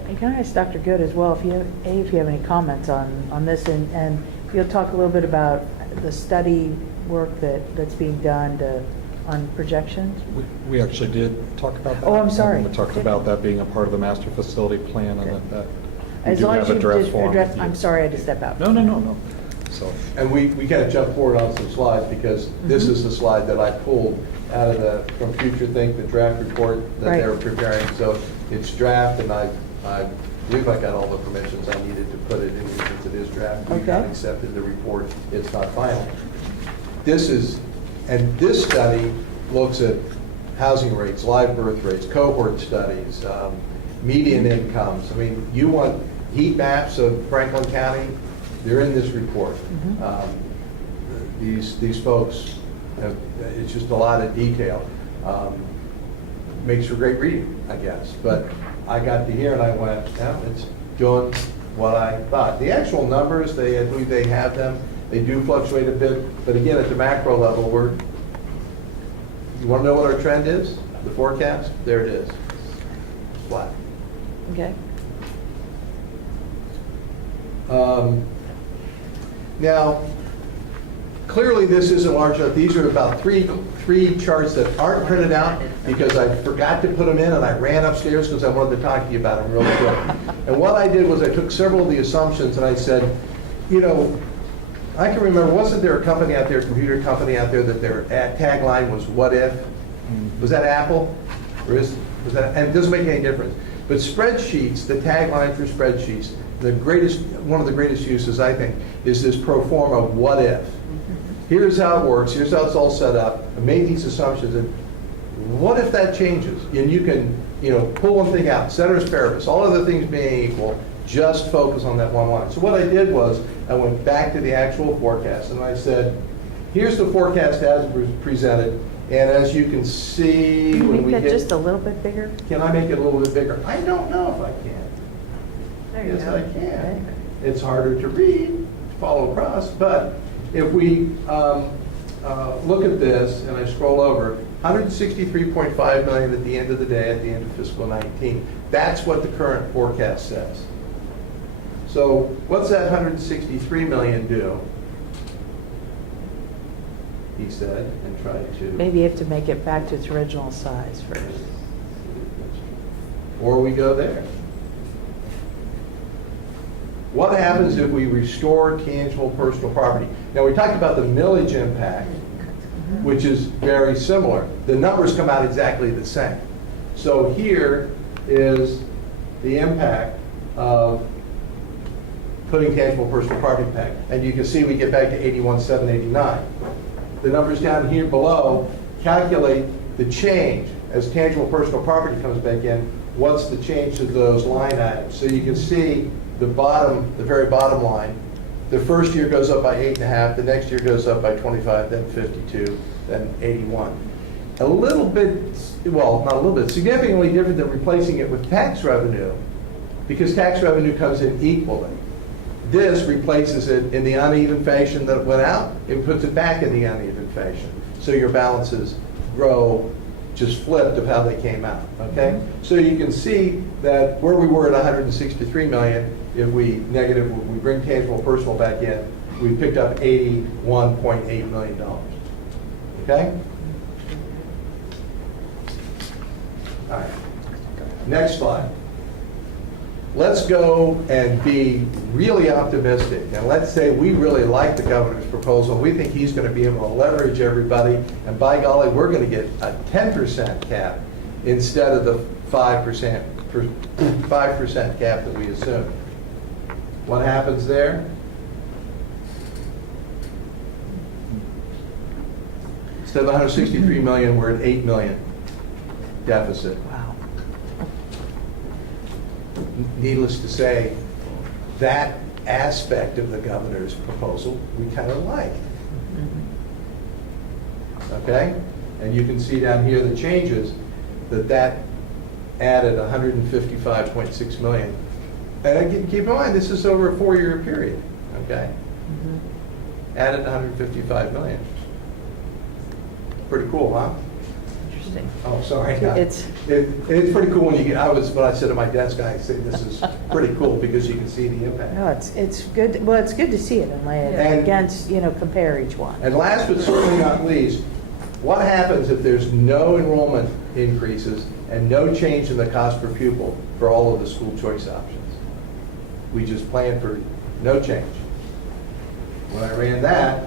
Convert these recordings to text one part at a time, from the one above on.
Can I ask Dr. Good as well, if you have any comments on this, and you'll talk a little bit about the study work that's being done on projections? We actually did talk about that. Oh, I'm sorry. We talked about that being a part of the master facility plan, and that we As do long have as a you draft just form. address, I'm sorry, I had to step out. No. So, And we kind of jumped forward on some slides because this is the slide that I pulled out of from Future Think, the draft report that Right. they were preparing. So it's draft, and I believe I got all the permissions I needed to put it in since it is draft. We got Okay. accepted the report. It's not final. This study looks at housing rates, live birth rates, cohort studies, median incomes. I mean, you want heat maps of Franklin County, they're in this report. These folks, it's just a lot of detail. Makes for great reading, I guess. But I got to here and I went, yeah, it's doing what I thought. The actual numbers, I believe they have them. They do fluctuate a bit, but again, at the macro level, you want to know what our trend is? The forecast? There it is. It's flat. Okay. Now, clearly this isn't large enough. These are about three charts that aren't printed out because I forgot to put them in and I ran upstairs because I wanted to talk to you about them really quick. And what I did was I took several of the assumptions and I said, you know, I can remember, wasn't there a company out there, a computer company out there, that their tagline was "What if"? Was that Apple? Or was that? And it doesn't make any difference. But spreadsheets, the tagline for spreadsheets, one of the greatest uses, I think, is this pro forma "What if." Here's how it works. Here's how it's all set up. I made these assumptions, and what if that changes? And you can, pull one thing out, ceteris paribus, all other things being equal, just focus on that one line. So what I did was I went back to the actual forecast and I said, here's the forecast as presented. And as you can see, Can you when make we that get, just a little bit bigger? can I make it a little bit bigger? I don't know if I can. There you Yes, go. I can. It's harder to read, to follow across, but if we look at this and I scroll over, 163.5 million at the end of the day, at the end of fiscal 19. That's what the current forecast says. So what's that 163 million do? He said, and tried to. Maybe you have to make it back to its original size first. Or we go there. What happens if we restore tangible personal property? Now, we talked about the millage impact, which is very similar. The numbers come out exactly the same. So here is the impact of putting tangible personal property back. And you can see we get back to 81,789. The numbers down here below calculate the change. As tangible personal property comes back in, what's the change to those line items? So you can see the very bottom line. The first year goes up by 8.5, the next year goes up by 25, then 52, then 81. A little bit, well, not a little bit, significantly different than replacing it with tax revenue, because tax revenue comes in equally. This replaces it in the uneven fashion that it went out. It puts it back in the uneven fashion. So your balances grow just flipped of how they came out, okay? So you can see that where we were at 163 million, if we bring tangible personal back in, we picked up $81.8 million, okay? All right, next slide. Let's go and be really optimistic, and let's say we really like the governor's proposal. We think he's going to be able to leverage everybody, and by golly, we're going to get a 10% cap instead of the 5% cap that we assumed. What happens there? Instead of 163 million, we're at 8 million deficit. Wow. Needless to say, that aspect of the governor's proposal we kind of like. Okay? And you can see down here the changes that added 155.6 million. And keep in mind, this is over a 4-year period. Okay? Added 155 million. Pretty cool, huh? interesting. Oh, sorry. It's- It's pretty cool when you get, when I sit at my desk, I say this is pretty cool because you can see the impact. No, it's good, well, it's good to see it and lay it And- against, compare each one. And last but certainly not least, what happens if there's no enrollment increases and no change in the cost per pupil for all of the school choice options? We just plan for no change. When I ran that,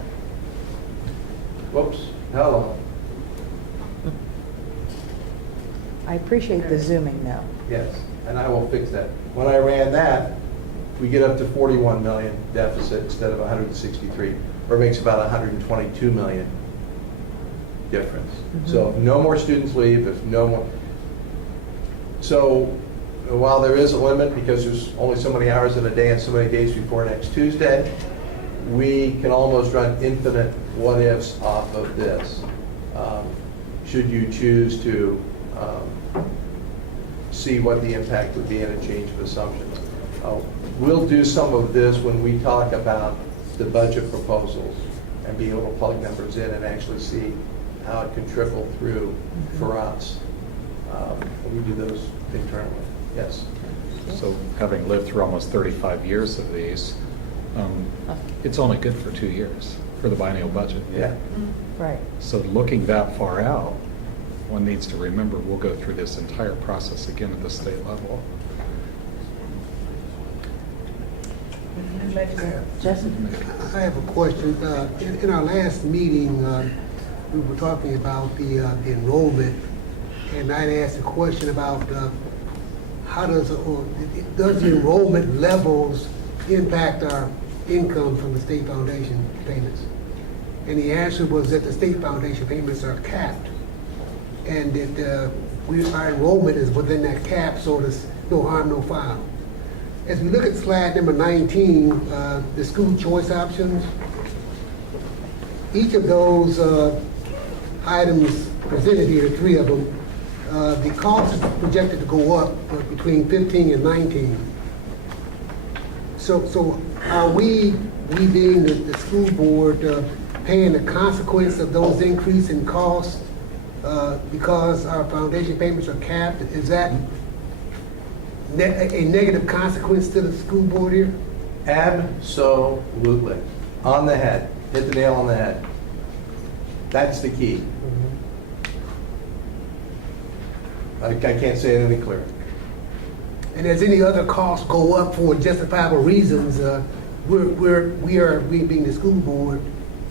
whoops, hello. I appreciate the zooming though. Yes, and I will fix that. When I ran that, we get up to 41 million deficit instead of 163, or it makes about 122 million difference. So if no more students leave, if no more. So while there is a limit, because there's only so many hours in a day and so many days before next Tuesday, we can almost run infinite what-ifs off of this. Should you choose to see what the impact would be in a change of assumptions. We'll do some of this when we talk about the budget proposals and be able to plug numbers in and actually see how it can trickle through for us. We do those internally, yes. So having lived through almost 35 years of these, it's only good for 2 years for the biennial budget. Yeah. Right. So looking that far out, one needs to remember we'll go through this entire process again at the state level. Jesse? I have a question. In our last meeting, we were talking about the enrollment, and I'd asked a question about how does the enrollment levels impact our income from the state foundation payments? And the answer was that the state foundation payments are capped, and that our enrollment is within that cap, so there's no harm, no foul. As we look at slide number 19, the school choice options, each of those items presented here, 3 of them, the cost is projected to go up between 15 and 19. So are we being the school board, paying the consequence of those increase in costs because our foundation payments are capped? Is that a negative consequence to the school board here? Absolutely. On the head. Hit the nail on the head. That's the key. I can't say it any clearer. And as any other costs go up for justifiable reasons, we being the school board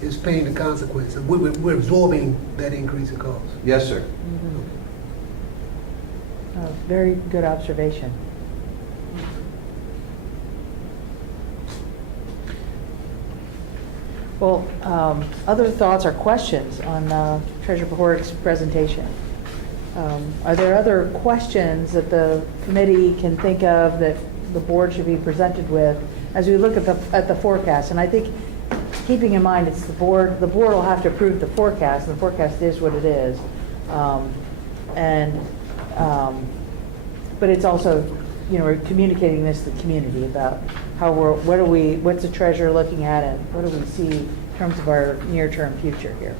is paying the consequence. And we're absorbing that increase in cost. Yes, sir. Very good observation. Well, other thoughts or questions on Treasurer Pahorik's presentation? Are there other questions that the committee can think of that the board should be presented with as we look at the forecast? And I think, keeping in mind it's the board will have to approve the forecast, and the forecast is what it is. But it's also, we're communicating this to the community about how what's the treasurer looking at, and what do we see in terms of our near-term future here.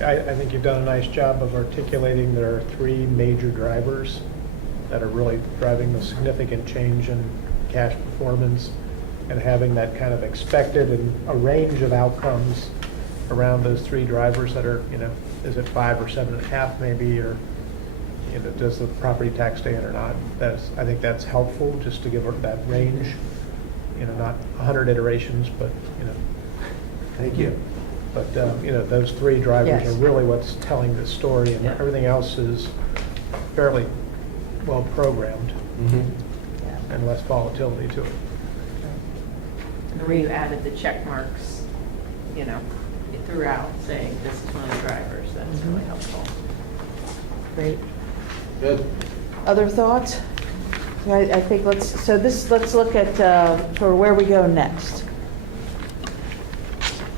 I think you've done a nice job of articulating there are 3 major drivers that are really driving the significant change in cash performance, and having that kind of expected and a range of outcomes around those 3 drivers that are, is it 5 or 7.5 maybe, or does the property tax stay in or not? I think that's helpful just to give that range, not 100 iterations, but Thank you. But those 3 drivers Yes. are really what's telling the story, and everything else is fairly well programmed and less volatility to it. Where you added the check marks, throughout, saying this is one of the drivers. That's really helpful. Great. Good. Other thoughts? I think let's look at sort of where we go next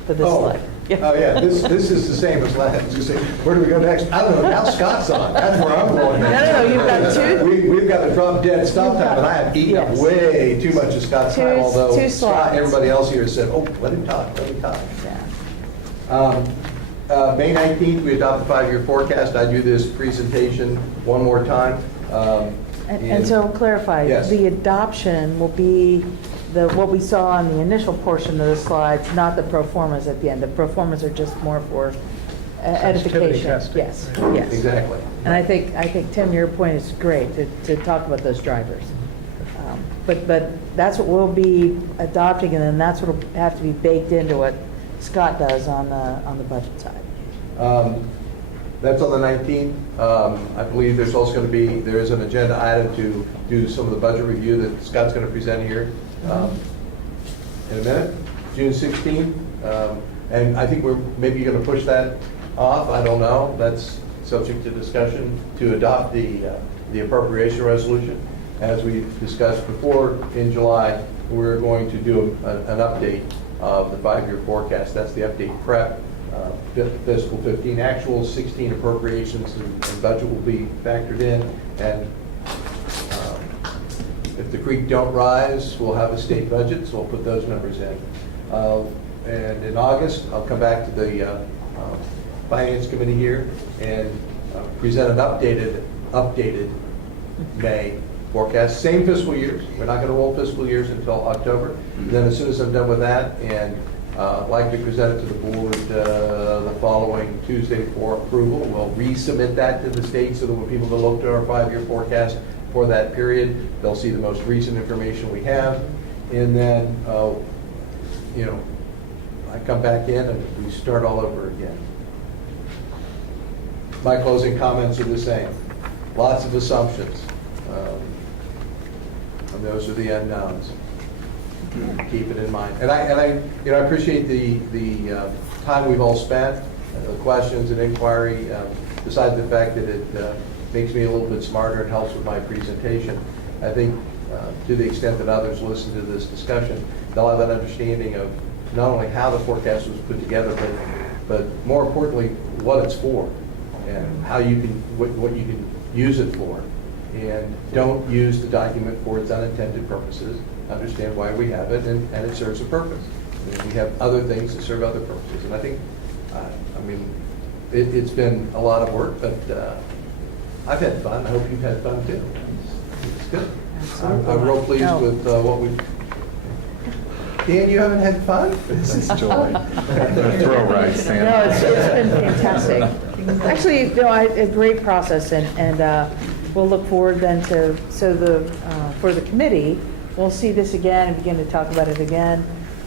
for this slide. Oh, yeah, this is the same as last. You say, where do we go next? I don't know, now Scott's on. That's where I'm going next. No, you've got 2. We've got a drop dead stop time, and I have eaten up Yes. way too much of Scott's time, Two although Scott slides. and everybody else here said, oh, let him talk. Yeah. May 19th, we adopt the 5-year forecast. I do this presentation one more time. And so clarify, Yes. the adoption will be what we saw on the initial portion of the slides, not the pro formas at the end. The pro formas are just more for Sensitivity edification. testing, Yes, right? yes. Exactly. And I think, Tim, your point is great, to talk about those drivers. But that's what we'll be adopting, and then that's what will have to be baked into what Scott does on the budget side. That's on the 19th. I believe there's also going to be, there is an agenda item to do some of the budget review that Scott's going to present here in a minute, June 16th. And I think we're maybe going to push that off. I don't know. That's subject to discussion to adopt the appropriation resolution. As we discussed before, in July, we're going to do an update of the 5-year forecast. That's the update prep. Fiscal 15 actual, 16 appropriations and budget will be factored in. And if the creek don't rise, we'll have a state budget, so we'll put those numbers in. And in August, I'll come back to the Finance Committee here and present an updated May forecast. Same fiscal years. We're not going to roll fiscal years until October. And then as soon as I'm done with that, and like to present it to the board the following Tuesday for approval, we'll resubmit that to the state so that when people look to our 5-year forecast for that period, they'll see the most recent information we have. And then, I come back in and we start all over again. My closing comments are the same. Lots of assumptions. And those are the unknowns. Keep it in mind. And I appreciate the time we've all spent, the questions and inquiry, besides the fact that it makes me a little bit smarter and helps with my presentation. I think to the extent that others listen to this discussion, they'll have an understanding of not only how the forecast was put together, but more importantly, what it's for and how you can, what you can use it for. And don't use the document for its unintended purposes. Understand why we have it, and it serves a purpose. And we have other things that serve other purposes. And I think, it's been a lot of work, but I've had fun. I hope you've had fun too. It's good. I'm real pleased with what we've. Dan, you haven't had fun? This is joy. Thrill ride, Sam. No, it's been fantastic. Actually, a great process, and we'll look forward then for the committee, we'll see this again and begin to talk about it again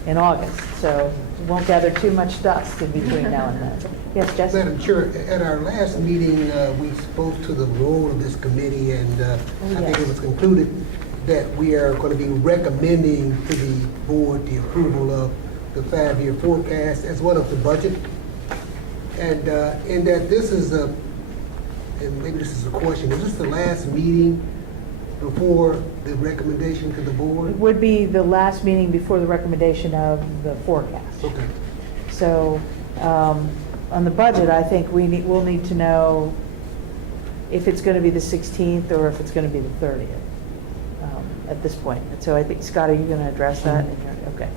in August. So we won't gather too much dust in between now and then. Yes, Jesse? Madam Chair, at our last meeting, we spoke to the role of this committee, and I think it was concluded that we are going to be recommending to the board the approval of the 5-year forecast as well as the budget. And in that this is and maybe this is a question, is this the last meeting before the recommendation to the board? It would be the last meeting before the recommendation of the forecast. Okay. So on the budget, I think we'll need to know if it's going to be the 16th or if it's going to be the 30th at this point. And so I think, Scott, are you going to address that? Okay.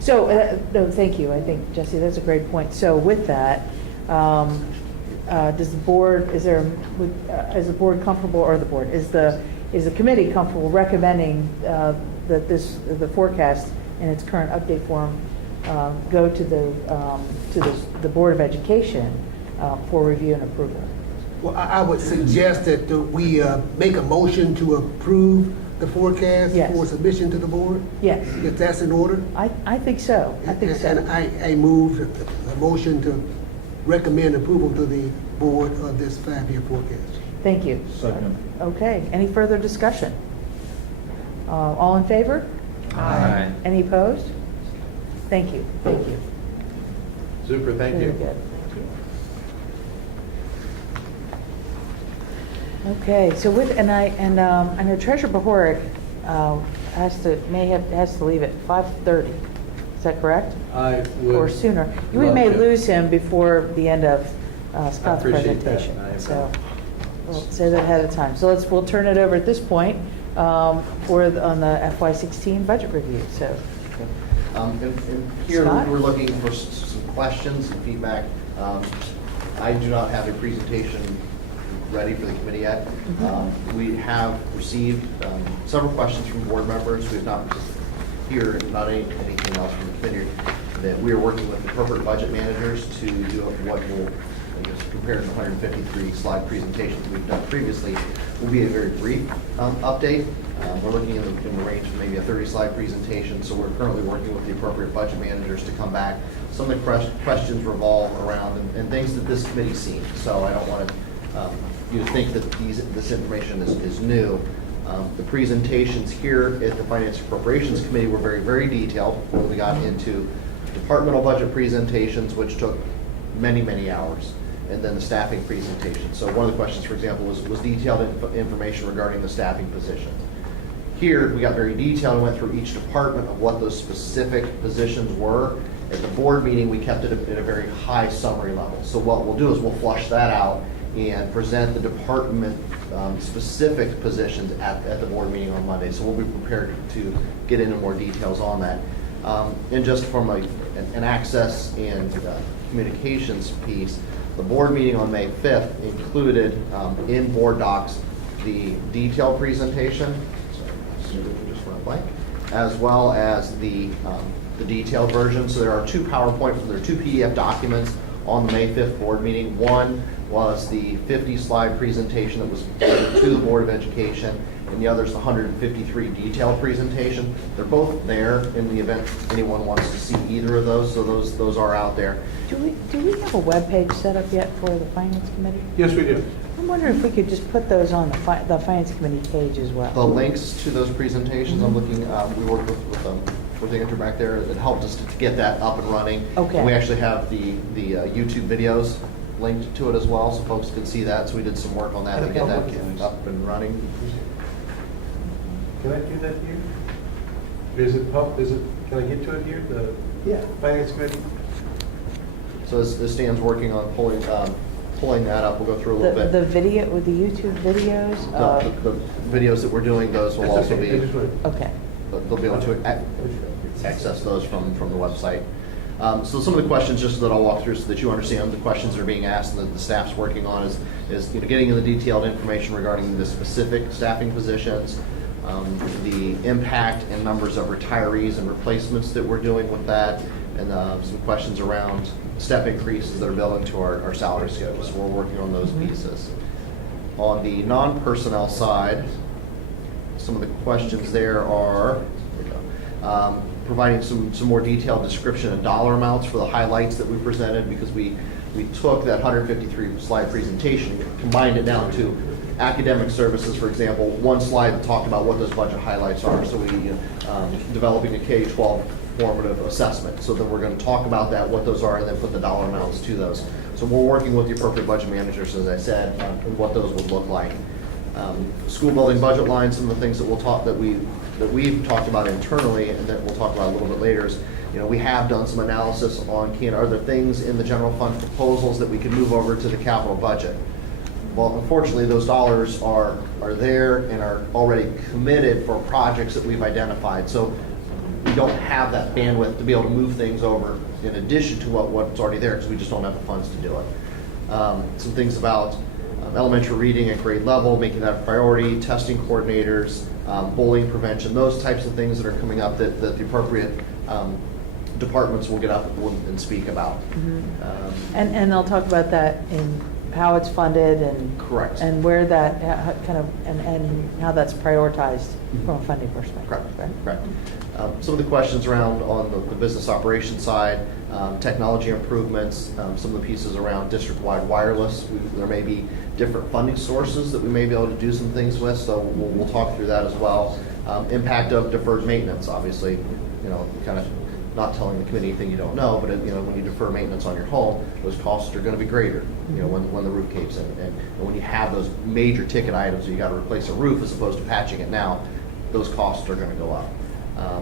So, no, thank you. I think, Jesse, that's a great point. So with that, does the board, is the board comfortable, or is the committee comfortable recommending that the forecast in its current update form go to the Board of Education for review and approval? Well, I would suggest that we make a motion to approve the forecast Yes. for submission to the board, Yes, if that's in order. I think so. I think so. And I move a motion to recommend approval to the board of this 5-year forecast. Thank you. Second. Okay, any further discussion? All in favor? Aye. Any opposed? Thank you, thank you. Super, thank Very you. good. Okay, so I know Treasurer Bahoric has to leave at 5:30. Is that correct? I would. Or sooner? We love may to. lose him before the end of Scott's appreciate that. presentation. I So we'll say that ahead of time. So we'll turn it over at this point on the FY16 budget review. So And here, Scott? we're looking for some questions and feedback I do not have a presentation ready for the committee yet. We have received several questions from board members. We have not heard anything else from the committee. That we are working with the appropriate budget managers to do what will, I guess, compared to the 153 slide presentations we've done previously, will be a very brief update. We're looking in the range of maybe a 30-slide presentation, so we're currently working with the appropriate budget managers to come back. Some of the questions revolve around and things that this committee's seen, so I don't want you to think that this information is new. The presentations here at the Finance Appropriations Committee were very, very detailed when we got into departmental budget presentations, which took many, many hours, and then the staffing presentation. So one of the questions, for example, was detailed information regarding the staffing positions. Here, we got very detailed and went through each department of what those specific positions were. At the board meeting, we kept it at a very high summary level. So what we'll do is we'll flush that out and present the department specific positions at the board meeting on Monday. So we'll be prepared to get into more details on that. And just from an access and communications piece, the board meeting on May 5th included in board docs the detailed presentation, just went blank, as well as the detailed version. So there are two PDF documents on the May 5th board meeting. One was the 50-slide presentation that was presented to the Board of Education, and the other is the 153 detailed presentation. They're both there in the event anyone wants to see either of those, so those are out there. Do we have a webpage set up yet for the Finance Committee? Yes, we do. I'm wondering if we could just put those on the Finance Committee page as well. The links to those presentations, I'm looking, we worked with the intern back there that helped us to get that up and running. Okay. And we actually have the YouTube videos linked to it as well, so folks can see that. So we did some work on that to get that up and running. Can I do that here? Can I get to it here, the Finance Committee? So as Stan's working on pulling that up, we'll go through a little bit. The video, with the YouTube videos? The videos that we're doing, those will also be, Okay. they'll be able to access those from the website. So some of the questions, just that I'll walk through so that you understand the questions that are being asked and that the staff's working on is getting in the detailed information regarding the specific staffing positions, the impact and numbers of retirees and replacements that we're doing with that, and some questions around step increases that are built into our salary schedule. So we're working on those pieces. On the non-personnel side, some of the questions there are providing some more detailed description and dollar amounts for the highlights that we presented, because we took that 153 slide presentation, combined it down to academic services, for example. One slide talked about what those budget highlights are. So we developing a K-12 formative assessment. So then we're going to talk about that, what those are, and then put the dollar amounts to those. So we're working with the appropriate budget managers, as I said, and what those would look like. School building budget lines, some of the things that we've talked about internally, and that we'll talk about a little bit later, is we have done some analysis on are there things in the general fund proposals that we could move over to the capital budget. Well, unfortunately, those dollars are there and are already committed for projects that we've identified. So we don't have that bandwidth to be able to move things over in addition to what's already there, because we just don't have the funds to do it. Some things about elementary reading at grade level, making that a priority, testing coordinators, bullying prevention, those types of things that are coming up that the appropriate departments will get up and speak about. And they'll talk about that in how it's funded and. Correct. And where that and how that's prioritized from a funding perspective. Correct. Some of the questions around on the business operations side, technology improvements, some of the pieces around district-wide wireless. There may be different funding sources that we may be able to do some things with, so we'll talk through that as well. Impact of deferred maintenance, obviously, kind of not telling the committee anything you don't know, but when you defer maintenance on your home, those costs are going to be greater, when the roof caves in. And when you have those major ticket items, you got to replace a roof as opposed to patching it now, those costs are going to go up.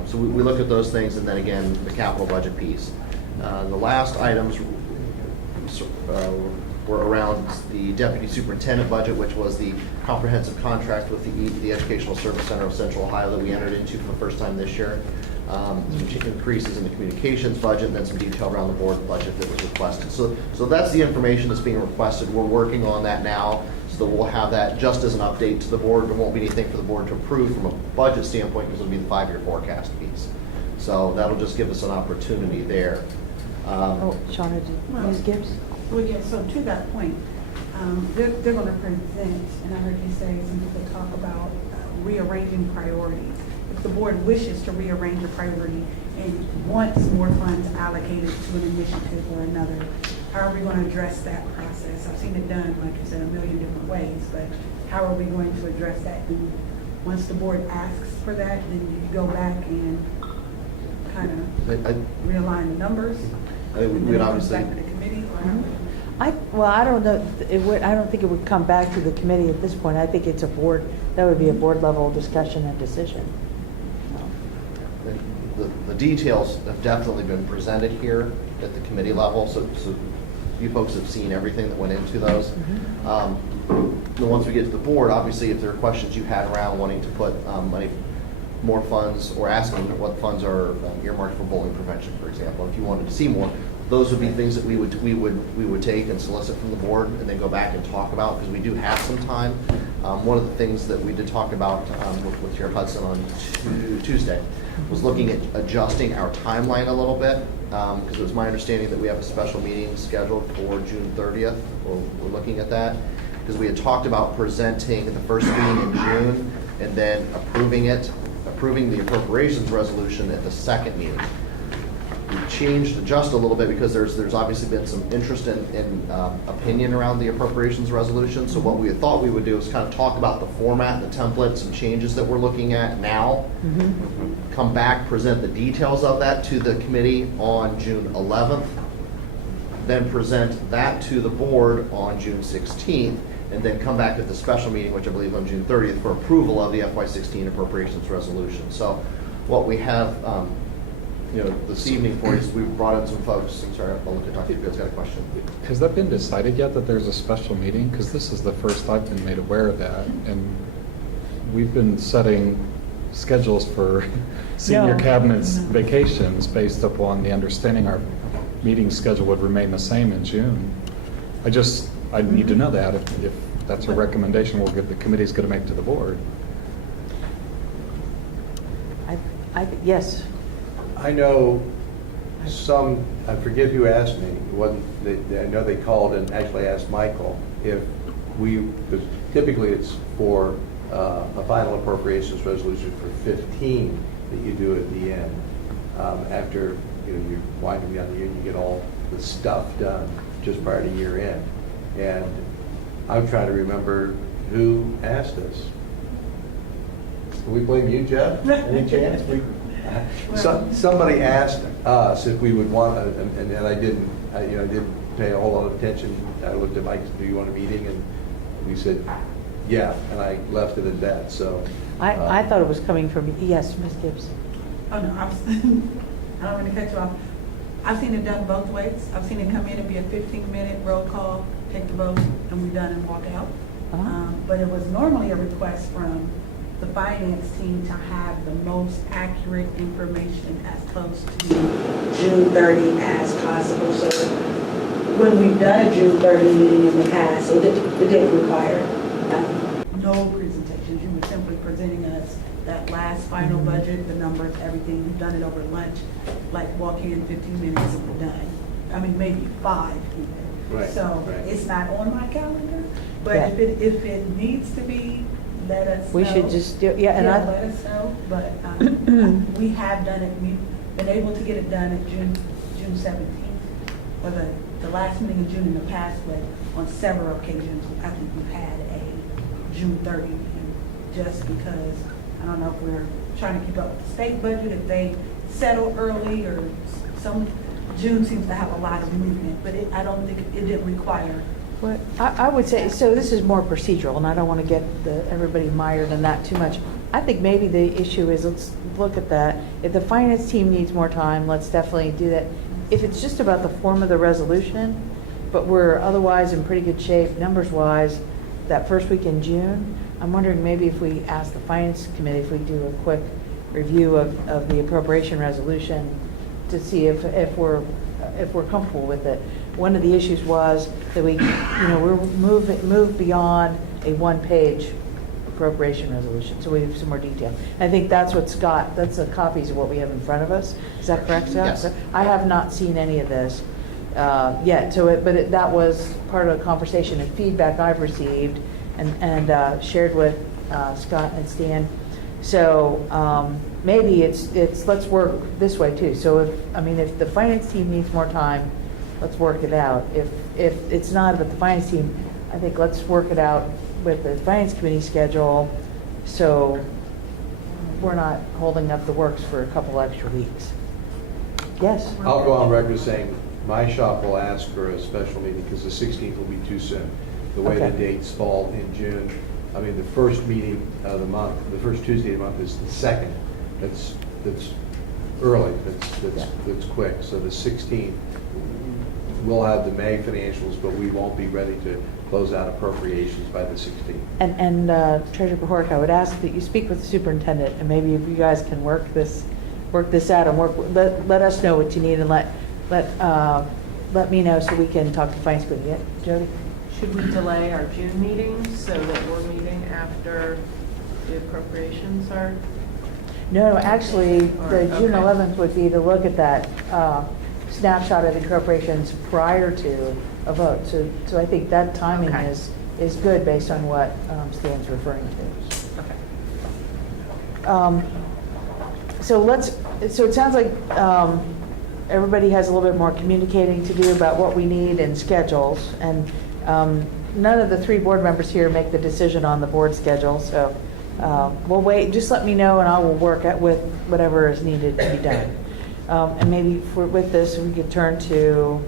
So we look at those things, and then again, the capital budget piece. The last items were around the deputy superintendent budget, which was the comprehensive contract with the Educational Service Center of Central Ohio that we entered into for the first time this year. some increases in the communications budget, and then some detail around the board budget that was requested. So that's the information that's being requested. We're working on that now, so that we'll have that just as an update to the board. There won't be anything for the board to approve from a budget standpoint, because it'll be the 5-year forecast piece. So that'll just give us an opportunity there. Oh, Shauna, Ms. Gibbs? Well, yeah, so to that point, they're going to present, and I heard you say some people talk about rearranging priorities. If the board wishes to rearrange a priority and wants more funds allocated to an initiative or another, how are we going to address that process? I've seen it done, like you said, a million different ways, but how are we going to address that? And once the board asks for that, then you go back and kind of realign the numbers? And then it comes back to the committee? Or I don't know, I don't think it would come back to the committee at this point. I think it's that would be a board level discussion and decision. The details have definitely been presented here at the committee level, so you folks have seen everything that went into those. Then once we get to the board, obviously, if there are questions you had around wanting to put more funds, or asking what funds are earmarked for bullying prevention, for example, if you wanted to see more, those would be things that we would take and solicit from the board, and then go back and talk about, because we do have some time. One of the things that we did talk about with Chair Hudson on Tuesday was looking at adjusting our timeline a little bit, because it was my understanding that we have a special meeting scheduled for June 30th. We're looking at that, because we had talked about presenting the first meeting in June, and then approving the appropriations resolution at the second meeting. We adjust a little bit, because there's obviously been some interest in opinion around the appropriations resolution. So what we had thought we would do is kind of talk about the format, the template, some changes that we're looking at now. Come back, present the details of that to the committee on June 11th, then present that to the board on June 16th, and then come back at the special meeting, which I believe on June 30th, for approval of the FY16 appropriations resolution. So what we have this evening for you is we've brought in some folks. I'm sorry, I'll look at Dr. Fields got a question. Has that been decided yet, that there's a special meeting? Because this is the first I've been made aware of that, and we've been setting schedules for senior No. cabinet's vacations based upon the understanding our meeting schedule would remain the same in June. I need to know that if that's a recommendation the committee's going to make to the board. Yes. I know I forget who asked me, I know they called and actually asked Michael if because typically it's for a final appropriations resolution for 15 that you do at the end. After you're winding down the year, you get all the stuff done just prior to year end. And I'm trying to remember who asked us. Can we blame you, Jeff? Any chance? Somebody asked us if we would want, and then I didn't pay a whole lot of attention. I looked at Mike, do you want a meeting? And we said, yeah, and I left it at that. So I thought it was coming from, yes, Ms. Gibbs. Oh, no, I don't want to cut you off. I've seen it done both ways. I've seen it come in and be a 15-minute roll call, take the vote, and we're done and walk out. But it was normally a request from the finance team to have the most accurate information as close to June 30 as possible. So when we've done a June 30 meeting in the past, it didn't require no presentations. You were simply presenting us that last final budget, the numbers, everything. We've done it over lunch, like walk in 15 minutes and we're done. I mean, maybe 5 even. Right, So right. it's not on my calendar, but Yeah. if it needs to be, let us know. We should just do, and Let us know, but we have done it, we've been able to get it done at June 17th, or the last meeting in June in the past, but on several occasions, I think we've had a June 30 meeting, just because, I don't know if we're trying to keep up with the state budget, if they settle early, or June seems to have a lot of movement, but I don't think it didn't require. What I would say, so this is more procedural, and I don't want to get everybody mired in that too much. I think maybe the issue is, let's look at that. If the finance team needs more time, let's definitely do that. If it's just about the form of the resolution, but we're otherwise in pretty good shape, numbers-wise, that first week in June, I'm wondering maybe if we ask the finance committee if we do a quick review of the appropriation resolution to see if we're comfortable with it. One of the issues was that we're moved beyond a one-page appropriation resolution, so we have some more detail. I think that's that's the copies of what we have in front of us. Is that correct, Scott? Yes. I have not seen any of this yet, that was part of a conversation and feedback I've received and shared with Scott and Stan. So maybe let's work this way too. So if the finance team needs more time, let's work it out. If it's not with the finance team, I think let's work it out with the finance committee schedule, so we're not holding up the works for a couple extra weeks. Yes? I'll go on record saying my shop will ask for a special meeting because the 16th will be too soon. The way the Okay. dates fall in June, the first meeting of the month, the first Tuesday of the month is the 2nd. That's early, that's quick. So the 16th, we'll have the May financials, but we won't be ready to close out appropriations by the 16th. And Treasurer Pahorek, I would ask that you speak with the superintendent, and maybe if you guys can work this out and let us know what you need, and let me know so we can talk to finance committee. Yeah, Jody? Should we delay our June meeting so that we're meeting after the appropriations are? No, actually, the June Okay. 11th would be to look at that snapshot of the appropriations prior to a vote. So I think that timing Okay. is good based on what Stan's referring to. Okay. So it sounds like everybody has a little bit more communicating to do about what we need and schedules. And none of the three board members here make the decision on the board schedule. So we'll wait. Just let me know and I will work with whatever is needed to be done. And maybe with this, we could turn to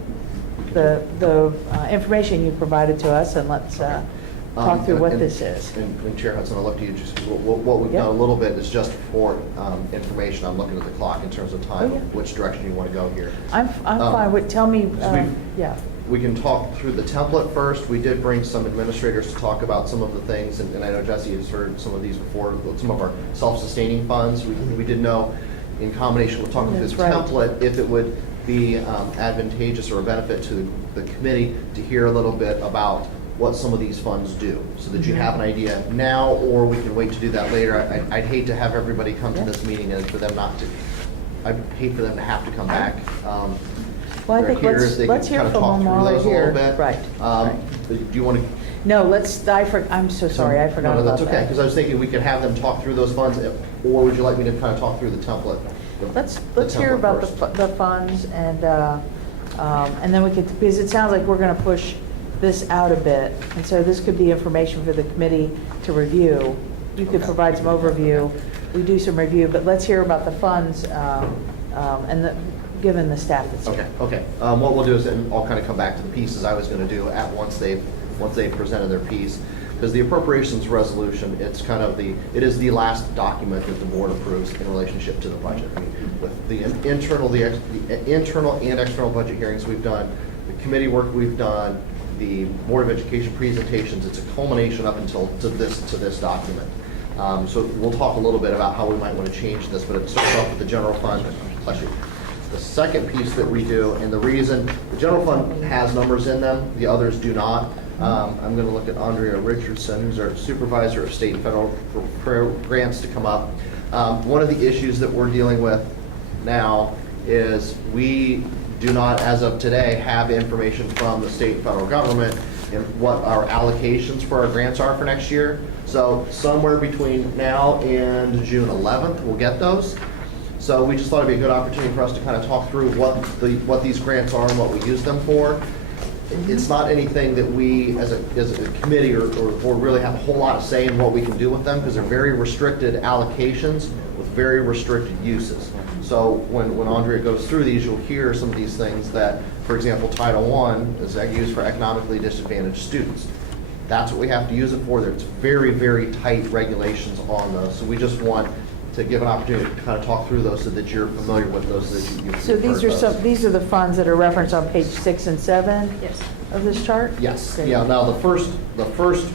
the information you provided to us, and let's talk through what this is. And Chair Hudson, I'll look to you, just what we've Yep. done a little bit is just for information. I'm looking at the clock in terms of time, Oh, yeah. which direction you want to go here. I'm fine with, tell me, so we've- yeah. We can talk through the template first. We did bring some administrators to talk about some of the things, and I know Jesse has heard some of these before, some of our self-sustaining funds. We did know, in combination with talking through this That's right. template, if it would be advantageous or a benefit to the committee to hear a little bit about what some of these funds do, so that you have an idea now, or we can wait to do that later. I'd hate to have everybody come to this meeting and for them not to, I'd hate for them to have to come back. Well, I They're think here, they can let's hear kind of from talk them through while they're those a little here. bit. Right. Do you want to? No, I'm so sorry, I forgot No, about that's okay, that. because I was thinking we could have them talk through those funds, or would you like me to kind of talk through the template? Let's the hear template about first? the funds, and then we could, because it sounds like we're going to push this out a bit, and so this could be information for the committee to review. You could Okay. provide some overview, we do some review, but let's hear about the funds, and given the staff that's here. Okay. What we'll do is, then I'll kind of come back to the pieces I was going to do once they've presented their piece. Because the appropriations resolution, it is the last document that the board approves in relationship to the budget. I mean, with the internal and external budget hearings we've done, the committee work we've done, the Board of Education presentations, it's a culmination up until to this document. So we'll talk a little bit about how we might want to change this, but it starts off with the general fund. Bless you. The second piece that we do, and the reason, the general fund has numbers in them, the others do not. I'm going to look at Andrea Richardson, who's our supervisor of state and federal grants, to come up. One of the issues that we're dealing with now is we do not, as of today, have information from the state and federal government and what our allocations for our grants are for next year. So somewhere between now and June 11th, we'll get those. So we just thought it'd be a good opportunity for us to kind of talk through what these grants are and what we use them for. It's not anything that we, as a committee or board, really have a whole lot of say in what we can do with them, because they're very restricted allocations with very restricted uses. So when Andrea goes through these, you'll hear some of these things that, for example, Title I is used for economically disadvantaged students. That's what we have to use it for. There's very, very tight regulations on those. So we just want to give an opportunity to kind of talk through those so that you're familiar with those. So these are the funds that are referenced on page 6 and 7 Yes. of this chart? Yes. Great. Yeah. Now the first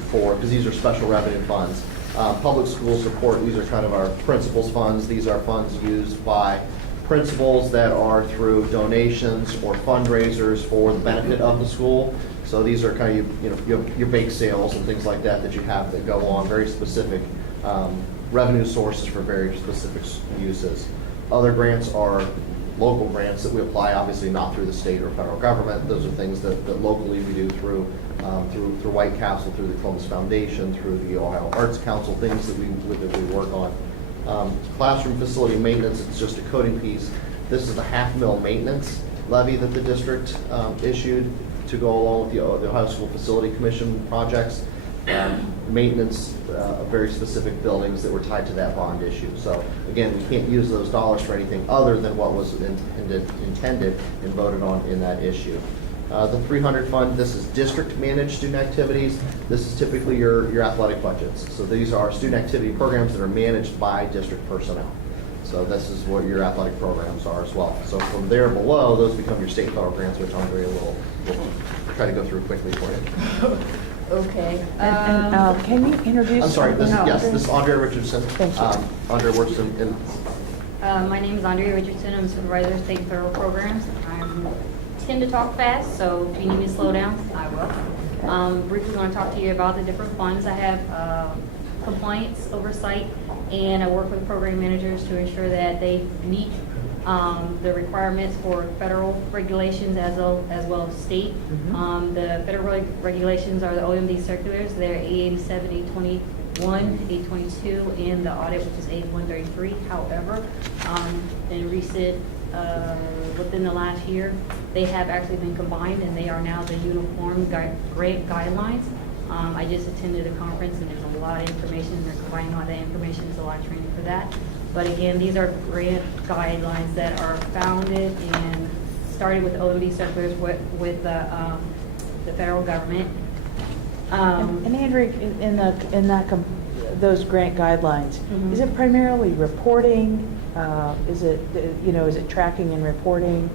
four, because these are special revenue funds, Public school support, these are kind of our principals funds. These are funds used by principals that are through donations or fundraisers for the benefit of the school. So these are kind of your bake sales and things like that you have that go on, very specific revenue sources for very specific uses. Other grants are local grants that we apply, obviously not through the state or federal government. Those are things that locally we do through White Castle, through the Columbus Foundation, through the Ohio Arts Council, things that we work on. Classroom facility maintenance, it's just a coding piece. This is the $500,000 maintenance levy that the district issued to go along with the Ohio School Facility Commission projects. Maintenance of very specific buildings that were tied to that bond issue. So again, we can't use those dollars for anything other than what was intended and voted on in that issue. The 300 fund, this is district managed student activities. This is typically your athletic budgets. So these are student activity programs that are managed by district personnel. So this is what your athletic programs are as well. So from there below, those become your state and federal grants, which Andre will try to go through quickly for you. Okay. Can you introduce? I'm sorry, this something? is Andrea Richardson. Thank you. Andrea works in My name is Andrea Richardson. I'm supervisor of state and federal programs. I tend to talk fast, so if you need me to slow down, I will. Briefly want to talk to you about the different funds. I have compliance oversight, and I work with program managers to ensure that they meet the requirements for federal regulations as well as state. The federal regulations are the OMB circulars. They're 887, 821, 822, and the audit, which is 8133. However, in recent, within the last year, they have actually been combined, and they are now the uniform grant guidelines. I just attended a conference, and there's a lot of information. They're combining all that information. There's a lot of training for that. But again, these are grant guidelines that are founded and started with OMB circulars with the federal government. And Andrea, those grant guidelines, Mhm. is it primarily reporting? Is it tracking and reporting?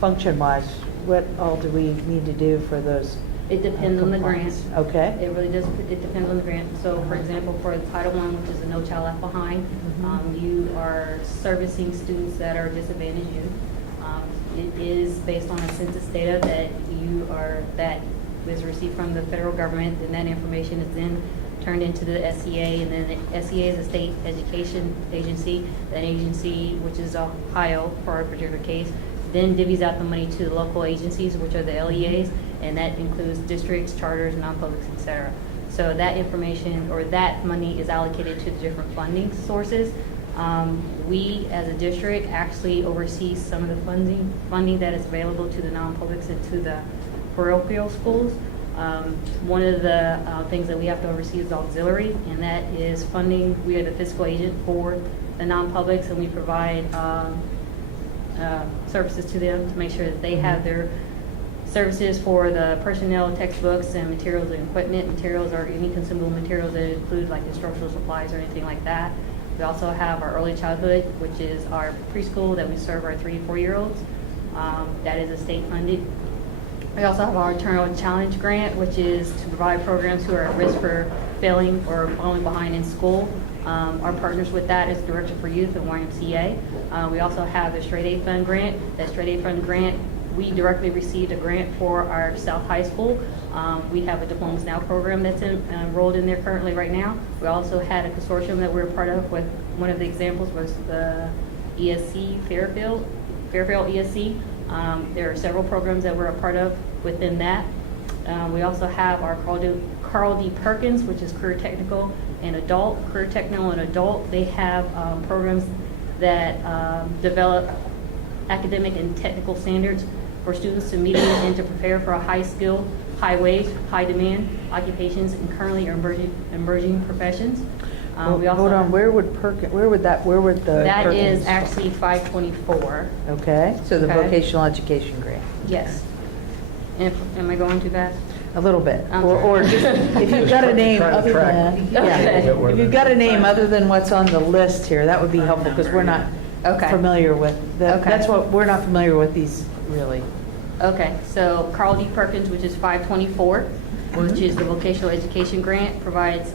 Function-wise, what all do we need to do for those? It depends on the grant. compliance? Okay. It really does, it depends on the grant. So for example, for Title I, which is the No Child Left Behind, you are servicing students that are disadvantaged youth. It is based on a census data that is received from the federal government, and that information is then turned into the SEA, and then the SEA is a state education agency. That agency, which is Ohio for our particular case, then divvies out the money to the local agencies, which are the LEAs, and that includes districts, charters, non-publics, et cetera. So that information or that money is allocated to the different funding sources. We, as a district, actually oversee some of the funding that is available to the non-publics and to the parochial schools. One of the things that we have to oversee is auxiliary, and that is funding. We are the fiscal agent for the non-publics, and we provide services to them to make sure that they have their services for the personnel, textbooks, and materials and equipment. Materials are any consumable materials that include like instructional supplies or anything like that. We also have our early childhood, which is our preschool that we serve our 3 to 4-year-olds. That is a state funded. We also have our Eternal Challenge Grant, which is to provide programs who are at risk for failing or falling behind in school. Our partners with that is Director for Youth and YMCA. We also have the Straight A Fund Grant. That Straight A Fund Grant, we directly received a grant for our South High School. We have a Diplomas Now program that's enrolled in there currently right now. We also had a consortium that we're a part of with, one of the examples was the ESC Fairfield ESC. There are several programs that we're a part of within that. We also have our Carl D. Perkins, which is Career Technical and Adult. Career Technical and Adult, they have programs that develop academic and technical standards for students to meet and to prepare for a high skill, high wage, high demand occupations and currently emerging professions. We also Hold on, where would the that is Perkins- actually 524. Okay, so the Okay. vocational education grant, Yes. Am I going too fast? a little bit. I'm Or sorry. just, if you've got a name Try to other track. than, Okay. yeah, if you've got a name other than what's on the list here, that would be helpful, because we're not Okay. familiar with, Okay. that's what, we're not familiar with these, really. Okay, so Carl D. Perkins, which is 524. which is the vocational education grant, provides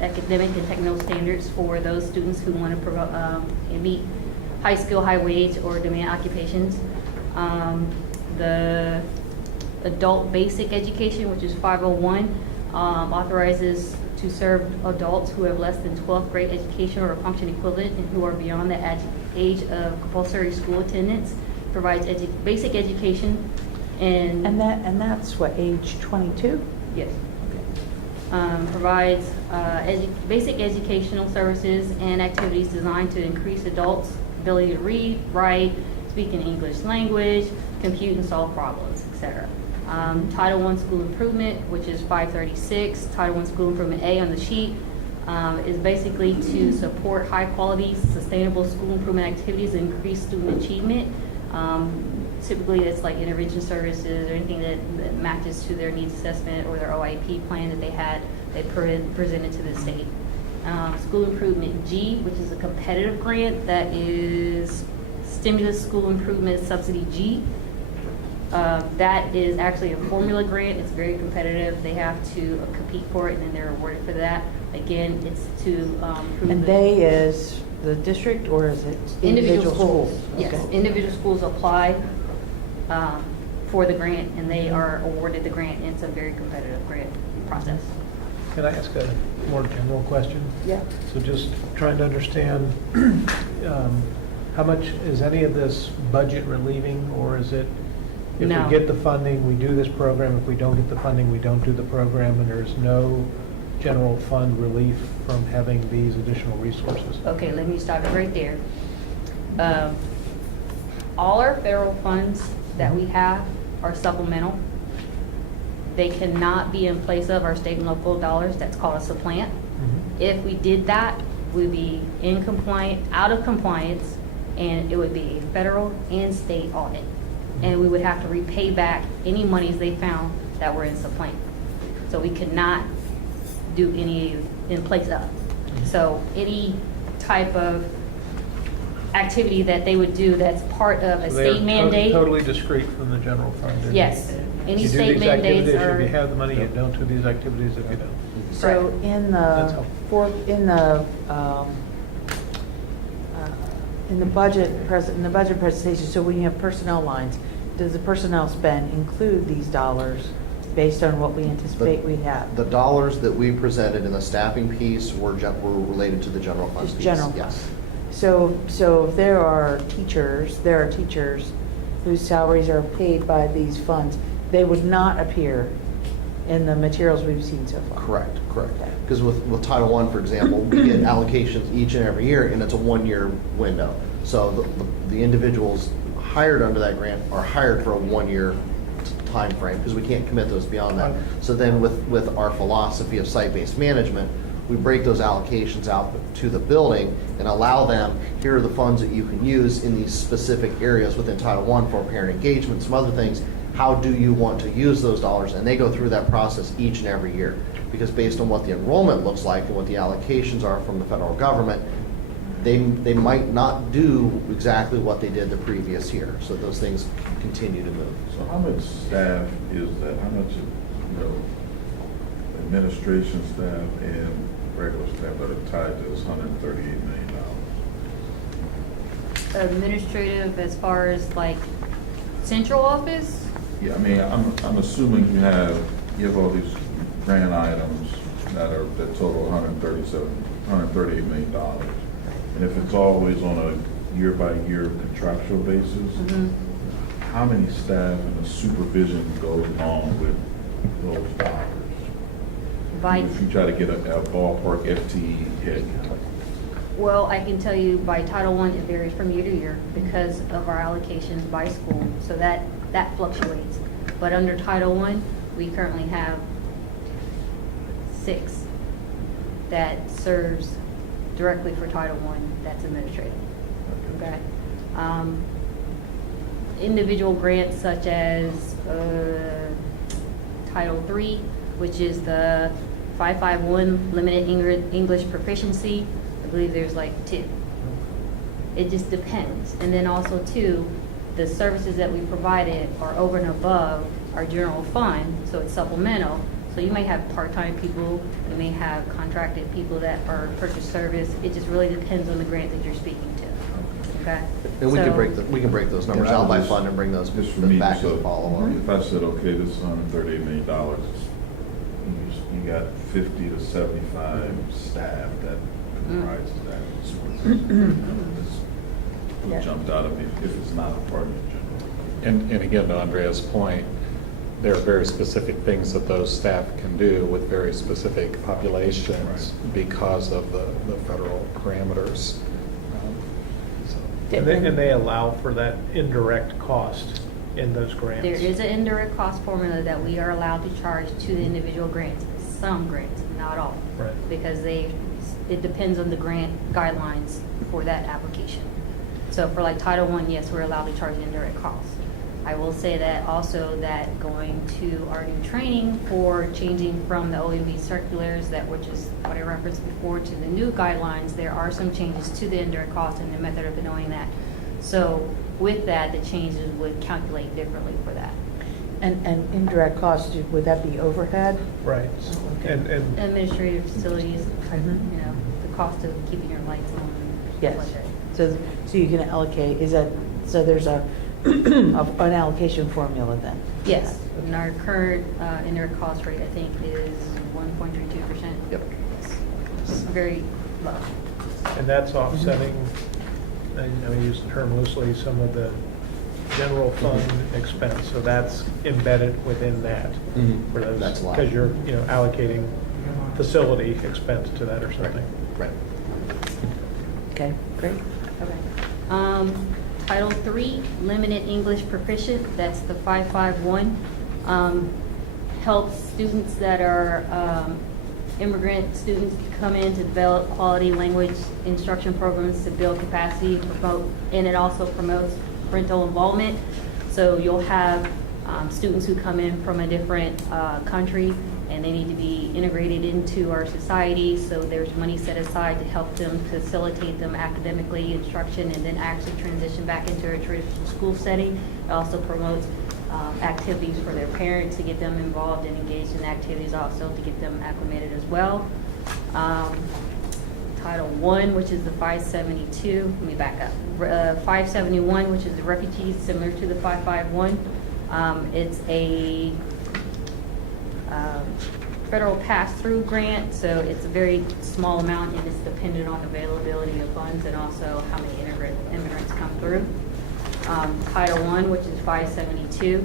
academic and technical standards for those students who want to meet high skill, high wage, or demand occupations. The adult basic education, which is 501, authorizes to serve adults who have less than 12th grade education or a function equivalent and who are beyond the age of compulsory school attendance, provides basic education And that's what, age 22? Yes. Provides basic educational services and activities designed to increase adults' ability to read, write, speak an English language, compute and solve problems, etc. Title I School Improvement, which is 536. Title I School Improvement A on the sheet is basically to support high-quality, sustainable school improvement activities and increase student achievement. Typically, it's like intervention services or anything that matches to their needs assessment or their OIP plan that they presented to the state. School Improvement G, which is a competitive grant that is Stimulus School Improvement Subsidy G. That is actually a formula grant. It's very competitive. They have to compete for it, and then they're awarded for that. Again, it's to improve. And they is the district, or is it individual schools? Yes, Okay. individual schools apply for the grant, and they are awarded the grant, and it's a very competitive grant process. Can I ask a more general question? Yeah. So just trying to understand, how much is any of this budget relieving, or is it, if No. we get the funding, we do this program, if we don't get the funding, we don't do the program, and there's no general fund relief from having these additional resources? Okay, let me stop it right there. All our federal funds that we have are supplemental. They cannot be in place of our state and local dollars. That's called a supplant. If we did that, we'd be out of compliance, and it would be a federal and state audit. And we would have to repay back any monies they found that were in supplant. So we could not do any in place of. So any type of activity that they would do that's part of a So they are state mandate. totally discrete from the general fund? They're- Yes, any You do state these mandates activities if are. you have the money, you don't do these activities if you don't. So in That's the, helpful. in the budget presentation, so when you have personnel lines, does the personnel spend include these dollars based on what we anticipate we have? The dollars that we presented in the staffing piece were related to the general fund Just piece. general fund. Yes. So if there are teachers whose salaries are paid by these funds, they would not appear in the materials we've seen so far? Correct. Okay. Because with Title I, for example, we get allocations each and every year, and it's a one-year window. So the individuals hired under that grant are hired for a one-year time frame, because we can't commit those beyond that. So then with our philosophy of site-based management, we break those allocations out to the building and allow them, here are the funds that you can use in these specific areas within Title I for parent engagement, some other things. How do you want to use those dollars? And they go through that process each and every year. Because based on what the enrollment looks like and what the allocations are from the federal government, they might not do exactly what they did the previous year. So those things continue to move. So how much staff is that? How much, administration staff and regular staff that are tied to this $138 million? Administrative, as far as like central office? Yeah, I mean, I'm assuming you have all these grant items that total $138 million. And if it's always on a year-by-year contractual basis, how many staff and the supervision goes along with those dollars? If you try to get a ballpark FTE hit. Well, I can tell you by Title I, it varies from year to year because of our allocations by school, so that fluctuates. But under Title I, we currently have 6 that serves directly for Title I, that's administrative. Okay. Individual grants such as Title III, which is the 551 limited English proficiency. I believe there's like 2. It just depends. And then also too, the services that we provided are over and above our general fund, so it's supplemental. So you may have part-time people, you may have contracted people that are purchase service. It just really depends on the grant that you're speaking to, okay? And we can So- we can break those numbers Yeah, out by just- fund and bring those Just for me, back as so a follow-up. if I said, okay, this is $138 million, you got 50 to 75 staff that comprises that. Yeah. What jumped out at me, if it's not a part in general. And again, to Andrea's point, there are very specific things that those staff can do with very specific populations because of the federal parameters. So, And they allow for that indirect cost in those grants. There is an indirect cost formula that we are allowed to charge to the individual grants, some grants, not all. Right. Because it depends on the grant guidelines for that application. So for like Title I, yes, we're allowed to charge indirect costs. I will say that also that going to our new training for changing from the OMB circulars that which is what I referenced before to the new guidelines, there are some changes to the indirect cost and the method of knowing that. So with that, the changes would calculate differently for that. And indirect costs, would that be overhead? Right. Okay. And Administrative facilities, Mhm. you know, the cost of keeping your lights on. and Yes. stuff like that. So you can allocate, so there's an allocation formula then? Yes, and our current indirect cost rate, I think, is 1.32%. Yep. It's very low. And that's offsetting, I mean, use the term loosely, some of the general fund expense. So that's embedded within that for those. That's allowed. Because you're, allocating facility expense to that or something. Right. Okay, great. Okay. Title III, limited English proficient, that's the 551. Helps students that are immigrant students to come in to develop quality language instruction programs to build capacity, promote, and it also promotes parental involvement. So you'll have students who come in from a different country and they need to be integrated into our society. So there's money set aside to help them facilitate them academically, instruction, and then actually transition back into a traditional school setting. It also promotes activities for their parents to get them involved and engaged in activities also to get them acclimated as well. Title I, which is the 572, let me back up. 571, which is the refugees, similar to the 551. It's a federal pass-through grant, so it's a very small amount and it's dependent on availability of funds and also how many immigrants come through. Title I, which is 572,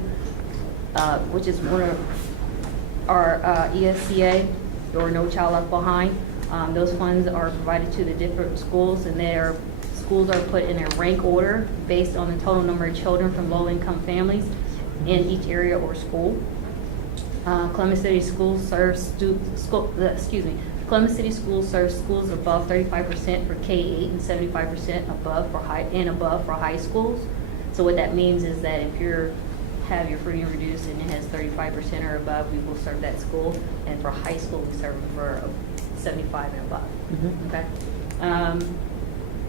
which is one of our ESCA, or No Child Left Behind. Those funds are provided to the different schools, and their schools are put in a rank order based on the total number of children from low-income families in each area or school. Columbus City Schools serves Columbus City Schools serves schools above 35% for K-8 and 75% above for high schools. So what that means is that if you have your free and reduced and it has 35% or above, we will serve that school. And for high school, we serve them for 75 and above. Okay.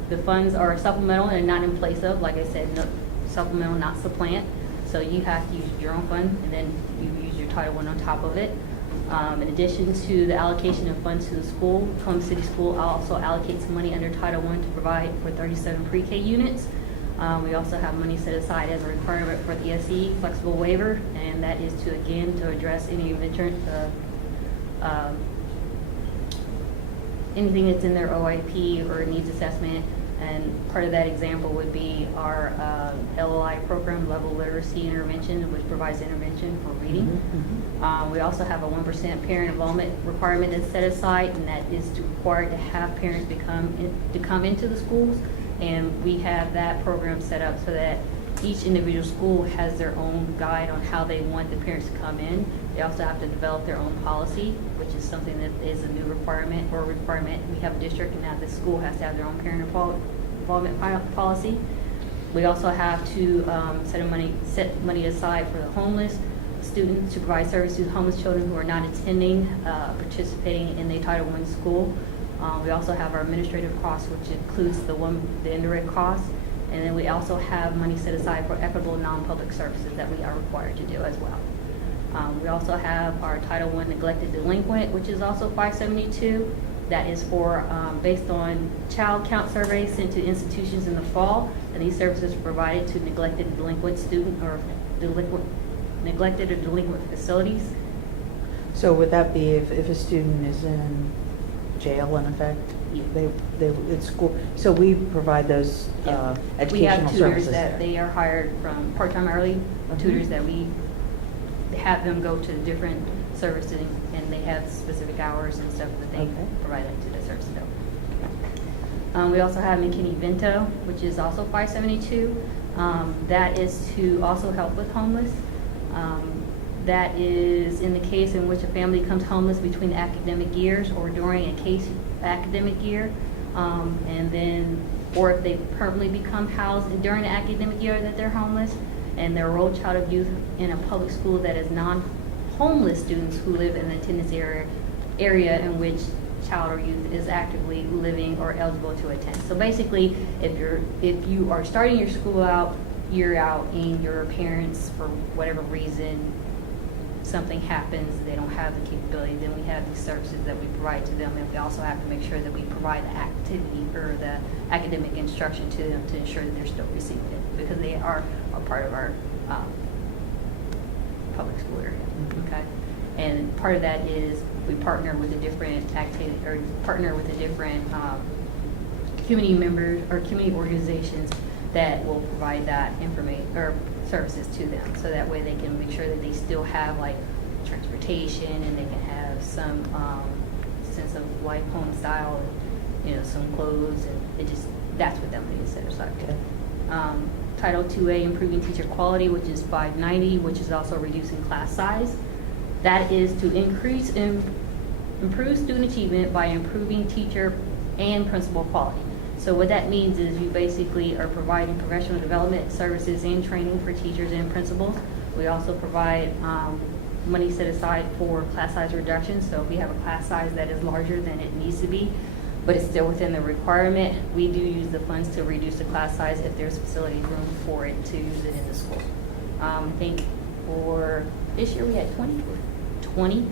The funds are supplemental and not in place of, like I said, no, supplemental, not supplant. So you have to use your own fund, and then you use your Title I on top of it. In addition to the allocation of funds to the school, Columbus City School also allocates money under Title I to provide for 37 pre-K units. We also have money set aside as a requirement for the ESE flexible waiver, and that is to, again, to address any anything that's in their OIP or needs assessment. And part of that example would be our LLI program, Level Literacy Intervention, which provides intervention for reading. We also have a 1% parent involvement requirement that's set aside, and that is required to have parents to come into the schools. And we have that program set up so that each individual school has their own guide on how they want the parents to come in. They also have to develop their own policy, which is something that is a new requirement. We have a district, and now this school has to have their own parent involvement policy. We also have to set money aside for the homeless students to provide service to homeless children who are not participating in the Title I school. We also have our administrative costs, which includes the indirect costs. And then we also have money set aside for equitable non-public services that we are required to do as well. We also have our Title I neglected delinquent, which is also 572. That is for, based on child count surveys sent to institutions in the fall, and these services are provided to neglected delinquent student or neglected or delinquent facilities. So would that be if a student is in jail, in effect? They, it's school, so we provide those We have educational tutors services that there. they are hired from part-time hourly tutors that we have them go to different services, and they have specific hours and stuff that they Okay. provide them to the service. We also have McKinney-Vento, which is also 572. That is to also help with homeless. That is in the case in which a family becomes homeless between academic years or during a case academic year, and then, or if they permanently become housed during the academic year that they're homeless, and they're enrolled child of youth in a public school that is non-homeless students who live in the attendance area in which child or youth is actively living or eligible to attend. So basically, if you are starting your school year out and your parents, for whatever reason, something happens, they don't have the capability, then we have these services that we provide to them, and we also have to make sure that we provide the activity or the academic instruction to them to ensure that they're still receiving it, because they are a part of our public school area. Okay, and part of that is we partner with the different activity or partner with the different community members or community organizations that will provide that information or services to them, so that way they can make sure that they still have like transportation, and they can have some sense of life, home style, and some clothes, and it just, that's what that money is set aside for. Title IIA, improving teacher quality, which is 590, which is also reducing class size. That is to improve student achievement by improving teacher and principal quality. So what that means is you basically are providing professional development services and training for teachers and principals. We also provide money set aside for class size reduction. So if we have a class size that is larger than it needs to be, but it's still within the requirement, we do use the funds to reduce the class size if there's facility room for it to use it in the school. I think for this year we had 20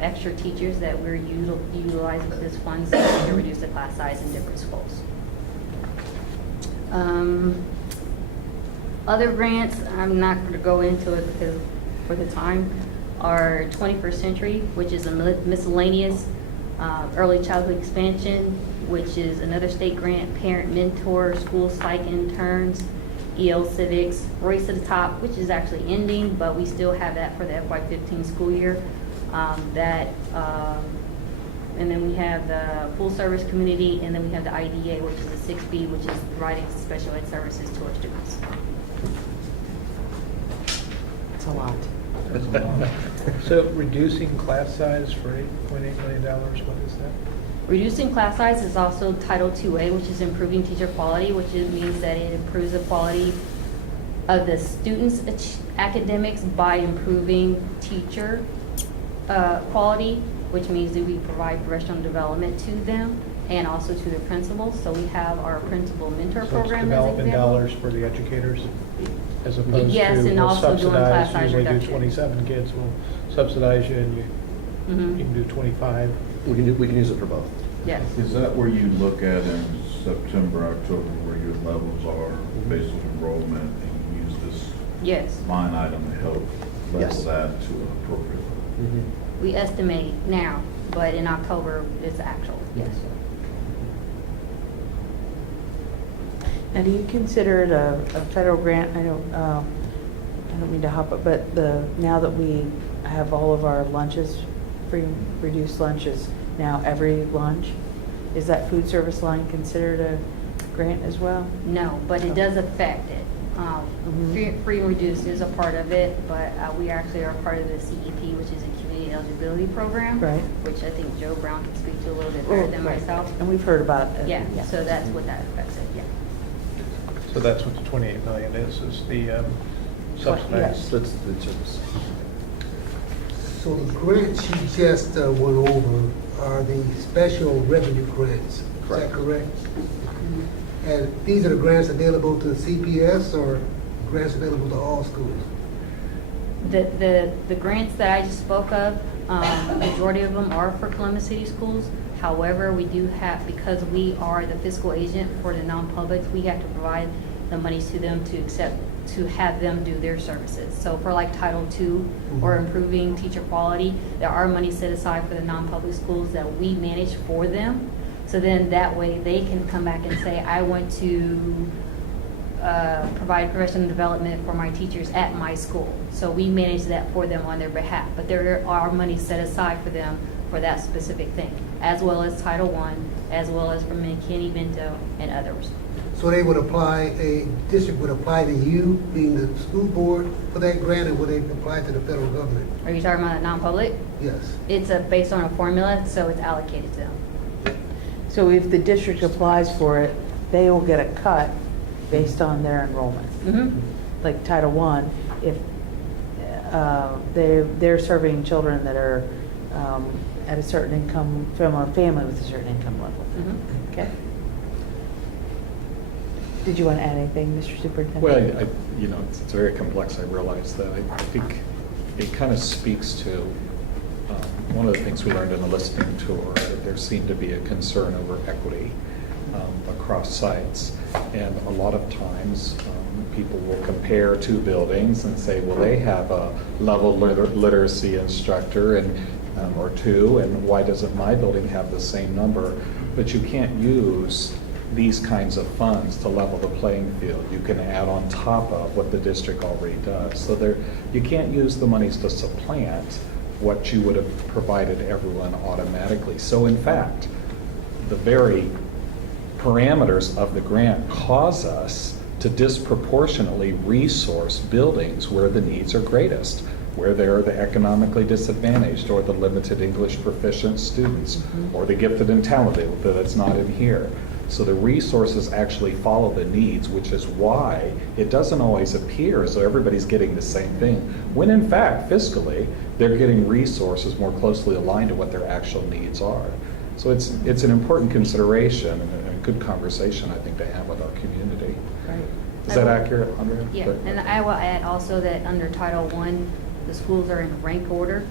extra teachers that we're utilizing this funds to reduce the class size in different schools. Other grants, I'm not going to go into it because for the time, are 21st Century, which is a miscellaneous early childhood expansion, which is another state grant, parent mentor, school psych interns, EL civics, Race to the Top, which is actually ending, but we still have that for the FY15 school year. And then we have the full service community, and then we have the IDA, which is a 6B, which is providing special ed services to our students. It's a lot. So reducing class size for $8.8 million, what is that? Reducing class size is also Title IIA, which is improving teacher quality, which means that it improves the quality of the students' academics by improving teacher quality, which means that we provide professional development to them and also to the principals. So we have our principal mentor So it's program as an development example. dollars for the educators, as opposed Yes, to and we'll also doing class subsidize, size usually do reduction. 27 kids, we'll subsidize you, and you Mhm. can do 25. We can use it for both. Yes. Is that where you look at in September, October, where your levels are based on enrollment, and you use this Yes. line item to help level Yes. that to an appropriate level? We estimate now, but in October, it's actual, yes. Now, do you consider it a federal grant? I don't mean to hop up, but now that we have all of our lunches, free reduced lunches, now every lunch, is that food service line considered a grant as well? No, but it does affect it. Free and reduced is a part of it, but we actually are part of the CEP, which is a community eligibility program. Right. Which I think Joe Brown can speak to a little bit better than Right. myself. And we've heard about it. Yeah, so that's what that affects it, yeah. So that's what the 28 million is the subsidized. That's it's So the grants you just went over are the special revenue grants. Is that Correct. correct? And these are the grants available to CPS or grants available to all schools? The grants that I just spoke of, majority of them are for Columbus City Schools. However, we do have, because we are the fiscal agent for the non-publics, we have to provide the monies to them to have them do their services. So for like Title II or improving teacher quality, there are money set aside for the non-public schools that we manage for them. So then that way they can come back and say, I want to provide professional development for my teachers at my school. So we manage that for them on their behalf. But there are money set aside for them for that specific thing, as well as Title I, as well as from McKinney, Bento, and others. So they would apply, a district would apply to you, being the school board, for that grant, or would they apply to the federal government? Are you talking about that non-public? Yes. It's based on a formula, so it's allocated to them. So if the district applies for it, they will get a cut based on their enrollment. Mm-hmm. Like Title I, if they're serving children that are at a certain income, from a family with a certain income level. Mm-hmm. Okay? Did you want to add anything, Mr. Superintendent? Well, it's very complex, I realize that. I think it kind of speaks to one of the things we learned in the listening tour, that there seemed to be a concern over equity across sites. And a lot of times, people will compare two buildings and say, well, they have a level literacy instructor and or two, and why doesn't my building have the same number? But you can't use these kinds of funds to level the playing field. You can add on top of what the district already does. So you can't use the monies to supplant what you would have provided everyone automatically. So in fact, the very parameters of the grant cause us to disproportionately resource buildings where the needs are greatest, where they're the economically disadvantaged or the limited English proficient students or the gifted and talented that's not in here. So the resources actually follow the needs, which is why it doesn't always appear as though everybody's getting the same thing, when in fact, fiscally, they're getting resources more closely aligned to what their actual needs are. So it's an important consideration and a good conversation, I think, to have with our community. Right. Is that accurate, Andrea? Yeah, and I will add also that under Title I, the schools are in rank order,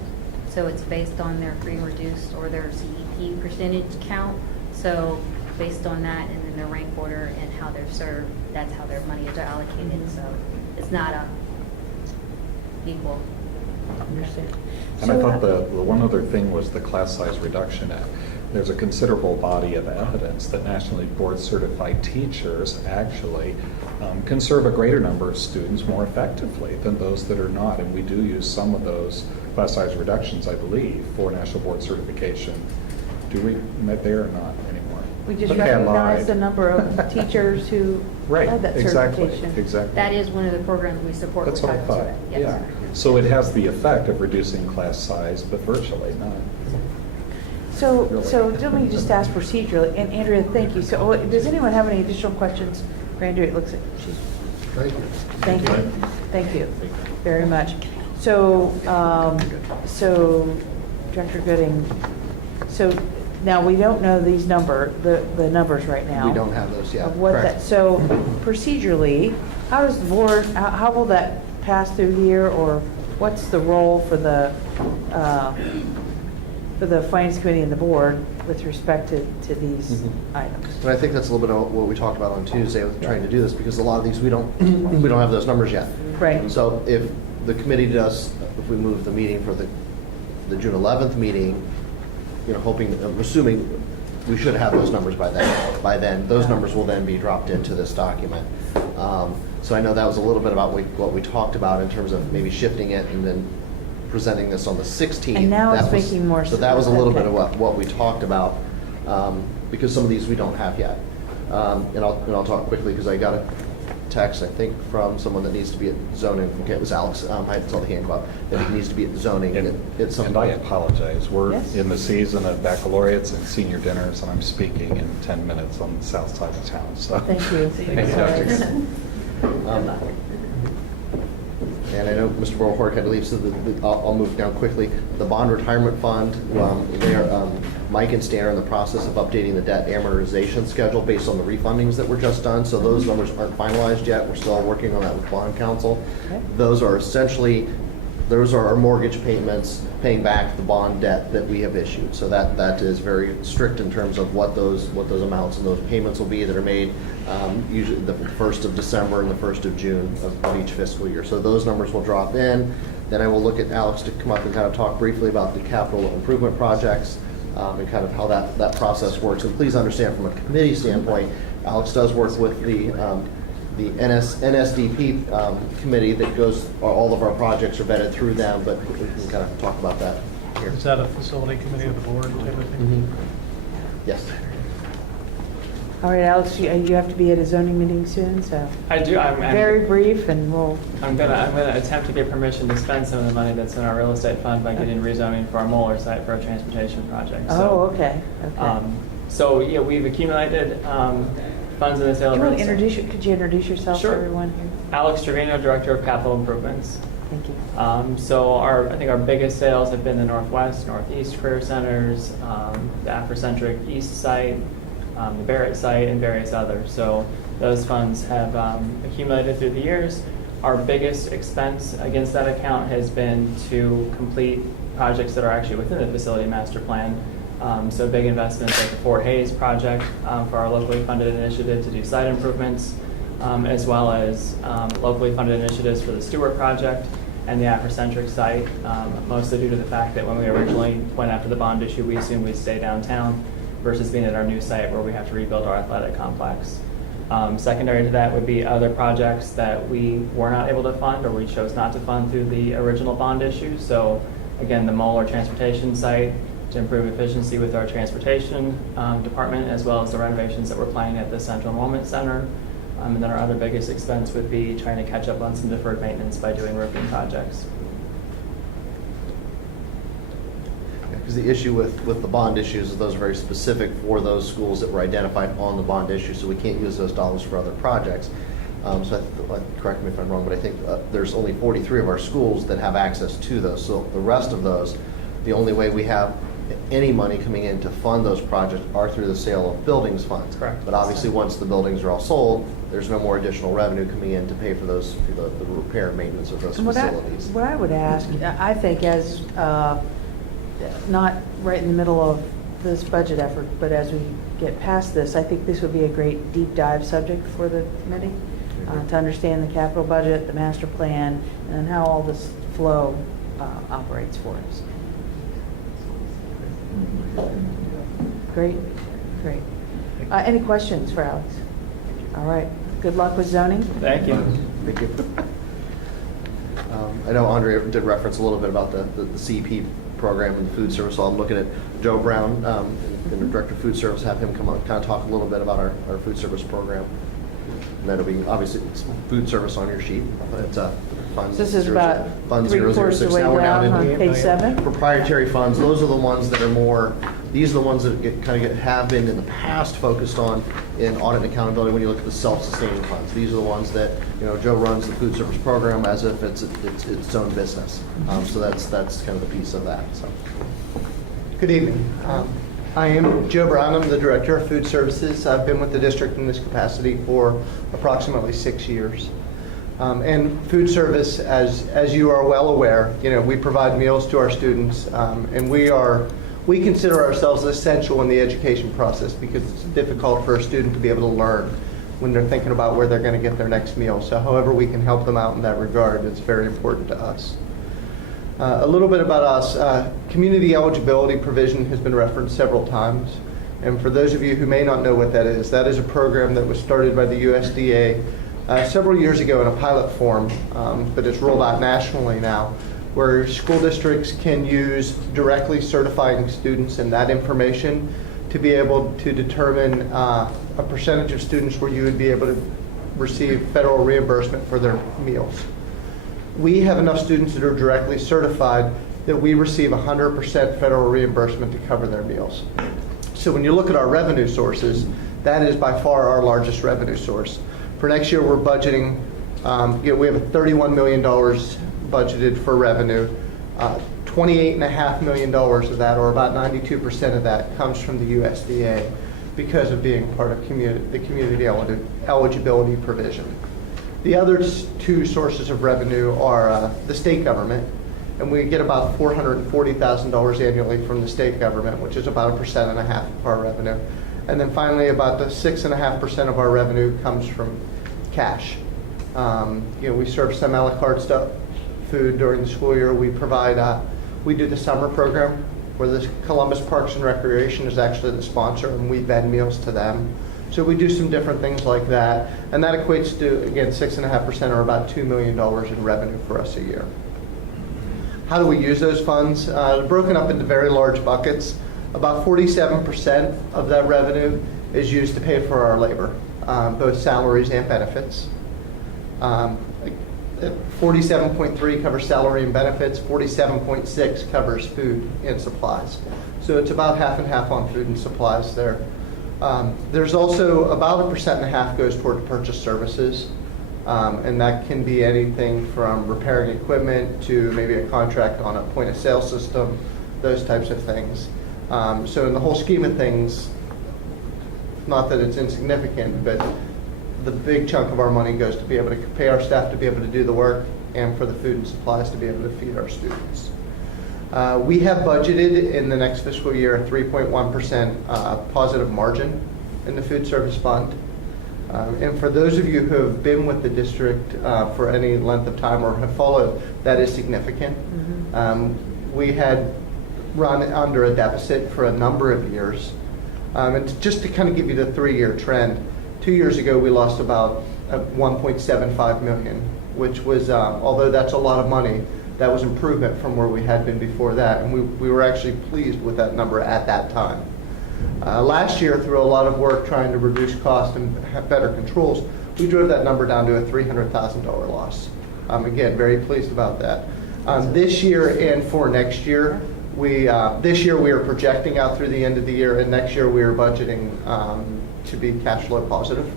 so it's based on their free and reduced or their CEP percentage count. So based on that and then their rank order and how they're served, that's how their money is allocated. So it's not equal. Understand. And I thought the one other thing was the Class Size Reduction Act. There's a considerable body of evidence that nationally board certified teachers actually can serve a greater number of students more effectively than those that are not. And we do use some of those class size reductions, I believe, for national board certification. Do we met there or not anymore? We just Okay, I recognize lied. the number of teachers who Right, have that exactly, certification. exactly. That is one of the programs we support. That's with what I Title thought, II. Yes. yeah. So it has the effect of reducing class size, but virtually not. So Really. let me just ask procedurally, and Andrea, thank you. So does anyone have any additional questions for Andrea? It looks like she's, Thank you. thank you very much. So, Director Gooding, so now we don't know the numbers right now. We don't have those yet. Of what Correct. that, so procedurally, how does the board, how will that pass through here, or what's the role for the Finance Committee and the board with respect to these items? And I think that's a little bit of what we talked about on Tuesday with trying to do this, because a lot of these, we don't have those numbers yet. Right. So if the committee does, if we move the meeting for the June 11th meeting, assuming we should have those numbers by then, those numbers will then be dropped into this document. So I know that was a little bit about what we talked about in terms of maybe shifting it and then presenting this on the 16th. And now it's That was- making more So that was a little bit of sense. what we talked about, because some of these we don't have yet. And I'll talk quickly because I got a text, I think, from someone that needs to be at zoning. Okay, it was Alex. I saw the hand go up. That he needs to be at zoning at some And I point. apologize. We're Yes. in the season of baccalaureates and senior dinners, and I'm speaking in 10 minutes on the south side of town, so. Thank you. Thank you, Dr. And I know Mr. Borhork had to leave, so I'll move down quickly. The bond retirement fund, Mike and Stan are in the process of updating the debt amortization schedule based on the refundings that were just done. So those numbers aren't finalized yet. We're still working on that with bond counsel. Okay. Those are essentially those are our mortgage payments, paying back the bond debt that we have issued. So that is very strict in terms of what those amounts and those payments will be that are made usually the 1st of December and the 1st of June of each fiscal year. So those numbers will drop in. Then I will look at Alex to come up and kind of talk briefly about the capital improvement projects and kind of how that process works. And please understand, from a committee standpoint, Alex does work with the NSDP committee that goes, all of our projects are vetted through them, but we can kind of talk about that here. Is that a facility committee of the board type of thing? Yes. All right, Alex, you have to be at a zoning meeting soon, so I do. very brief, and we'll. I'm gonna attempt to get permission to spend some of the money that's in our real estate fund by getting rezoning for our Moeller site for a transportation project. Oh, okay. So yeah, we've accumulated funds in the sale Do of you want real to estate. could you introduce yourself Sure. to everyone here? Alex Trevino, Director of Capital Improvements. Thank you. So I think our biggest sales have been the Northwest, Northeast Career Centers, the Afrocentric East site, the Barrett site, and various others. So those funds have accumulated through the years. Our biggest expense against that account has been to complete projects that are actually within the facility master plan. So big investments like the Fort Hayes project for our locally funded initiative to do site improvements, as well as locally funded initiatives for the Stewart project and the Afrocentric site, mostly due to the fact that when we originally went after the bond issue, we assumed we'd stay downtown versus being at our new site where we have to rebuild our athletic complex. Secondary to that would be other projects that we were not able to fund or we chose not to fund through the original bond issue. So again, the Moeller transportation site to improve efficiency with our transportation department, as well as the renovations that we're planning at the Central Enrollment Center. And then our other biggest expense would be trying to catch up on some deferred maintenance by doing roofing projects. Because the issue with the bond issues is those are very specific for those schools that were identified on the bond issue, so we can't use those dollars for other projects. So correct me if I'm wrong, but I think there's only 43 of our schools that have access to those. So the rest of those, the only way we have any money coming in to fund those projects are through the sale of buildings funds. Correct. But obviously, once the buildings are all sold, there's no more additional revenue coming in to pay for those, for the repair and maintenance of those facilities. What I would ask, I think as, not right in the middle of this budget effort, but as we get past this, I think this would be a great deep dive subject for the committee to understand the capital budget, the master plan, and how all this flow operates for us. Great. Any questions for Alex? All right. Good luck with zoning. Thank you. Thank you. I know Andre did reference a little bit about the CEP program and the food service, so I'm looking at Joe Brown, and the Director of Food Service, have him come on, kind of talk a little bit about our food service program. And that'll be, obviously, it's food service on your sheet, but it's funds. This is about Fund 3/4 of the way Now we're down down on into page 7. proprietary funds. Those are the ones that are more, these are the ones that have been in the past focused on in audit and accountability when you look at the self-sustaining funds. These are the ones that, Joe runs the food service program as if it's its own business. So that's kind of the piece of that, so. Good evening. I am Joe Brown. I'm the Director of Food Services. I've been with the district in this capacity for approximately 6 years. And food service, as you are well aware, we provide meals to our students, and we consider ourselves essential in the education process because it's difficult for a student to be able to learn when they're thinking about where they're going to get their next meal. So however we can help them out in that regard, it's very important to us. A little bit about us. Community eligibility provision has been referenced several times. And for those of you who may not know what that is a program that was started by the USDA several years ago in a pilot form, but it's rolled out nationally now, where school districts can use directly certifying students and that information to be able to determine a percentage of students where you would be able to receive federal reimbursement for their meals. We have enough students that are directly certified that we receive 100% federal reimbursement to cover their meals. So when you look at our revenue sources, that is by far our largest revenue source. For next year, we're budgeting, we have $31 million budgeted for revenue. $28.5 million of that, or about 92% of that, comes from the USDA because of being part of the community eligibility provision. The other two sources of revenue are the state government, and we get about $440,000 annually from the state government, which is about 1.5% of our revenue. And then finally, about the 6.5% of our revenue comes from cash. We serve some a la carte stuff, food during the school year. We provide, we do the summer program where the Columbus Parks and Recreation is actually the sponsor, and we vend meals to them. So we do some different things like that, and that equates to, again, 6.5% or about $2 million in revenue for us a year. How do we use those funds? Broken up into very large buckets. About 47% of that revenue is used to pay for our labor, both salaries and benefits. 47.3 covers salary and benefits, 47.6 covers food and supplies. So it's about half and half on food and supplies there. There's also about 1.5% goes toward purchase services, and that can be anything from repairing equipment to maybe a contract on a point of sale system, those types of things. So in the whole scheme of things, not that it's insignificant, but the big chunk of our money goes to be able to pay our staff to be able to do the work and for the food and supplies to be able to feed our students. We have budgeted in the next fiscal year a 3.1% positive margin in the food service fund. And for those of you who have been with the district for any length of time or have followed, that is significant. We had run under a deficit for a number of years. And just to kind of give you the 3-year trend, 2 years ago we lost about 1.75 million, which was, although that's a lot of money, that was improvement from where we had been before that, and we were actually pleased with that number at that time. Last year, through a lot of work trying to reduce cost and have better controls, we drove that number down to a $300,000 loss. Again, very pleased about that. This year and for next year, this year we are projecting out through the end of the year, and next year we are budgeting to be cash flow positive.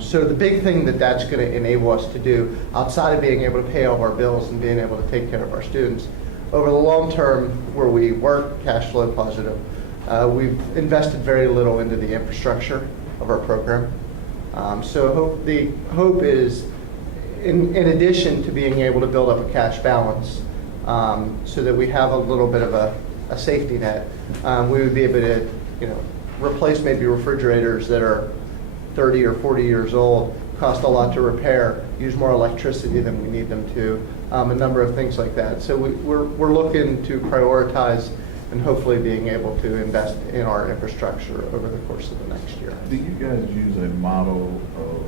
So the big thing that's going to enable us to do, outside of being able to pay all of our bills and being able to take care of our students, over the long term, where we work cash flow positive, we've invested very little into the infrastructure of our program. So the hope is, in addition to being able to build up a cash balance, so that we have a little bit of a safety net, we would be able to, replace maybe refrigerators that are 30 or 40 years old, cost a lot to repair, use more electricity than we need them to, a number of things like that. So we're looking to prioritize and hopefully being able to invest in our infrastructure over the course of the next year. Do you guys use a model of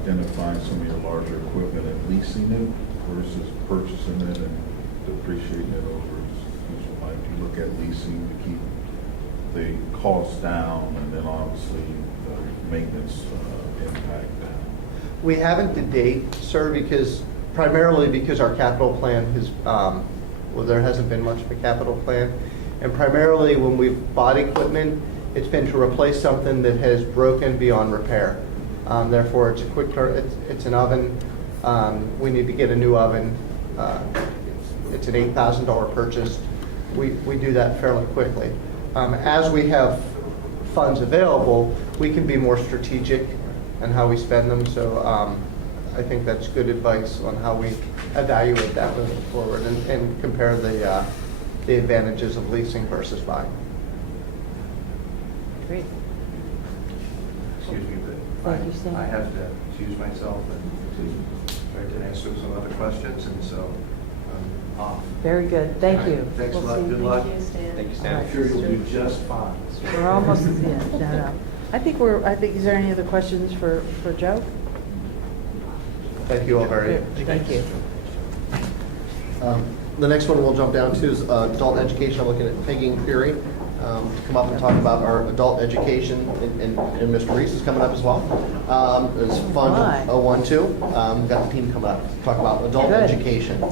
identifying some of your larger equipment and leasing it versus purchasing it and depreciating it over its useful life? Do you look at leasing to keep the costs down and then obviously the maintenance impact down? We haven't to date, sir, primarily because our capital plan has, there hasn't been much of a capital plan. And primarily when we've bought equipment, it's been to replace something that has broken beyond repair. Therefore, it's a quick turn, it's an oven. We need to get a new oven. It's an $8,000 purchase. We do that fairly quickly. As we have funds available, we can be more strategic in how we spend them. So I think that's good advice on how we evaluate that moving forward and compare the advantages of leasing versus buying. Great. Excuse me, but Thank you, Stan. I have to excuse myself and to try to answer some other questions, and so I'm off. Very good. Thank you. Thanks a We'll lot. see. Good luck. Thank you, Stan. Thank you, All Stan. right. I'm sure you'll do just fine. We're almost, no. I think is there any other questions for Joe? Thank you all very much. Thank you. The next one we'll jump down to is adult education. I'm looking at Peggy and Cleary to come up and talk about our adult education, and Mr. Reese is coming up as well. It's Fund 012. We've got the team coming up to talk about adult Good. education.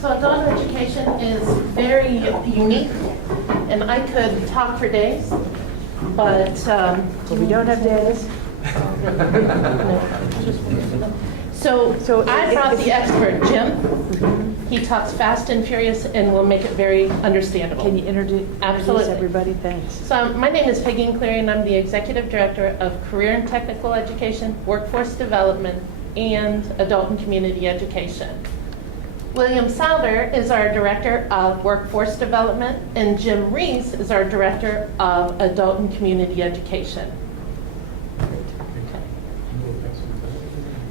So adult education is very unique, and I could talk for days, but... we don't have days. So I brought the expert, Jim. He talks fast and furious and will make it very understandable. Can you introduce everybody? Thanks. So my name is Peggy Cleary, and I'm the Executive Director of Career and Technical Education, Workforce Development, and Adult and Community Education. William Souder is our Director of Workforce Development, and Jim Reese is our Director of Adult and Community Education.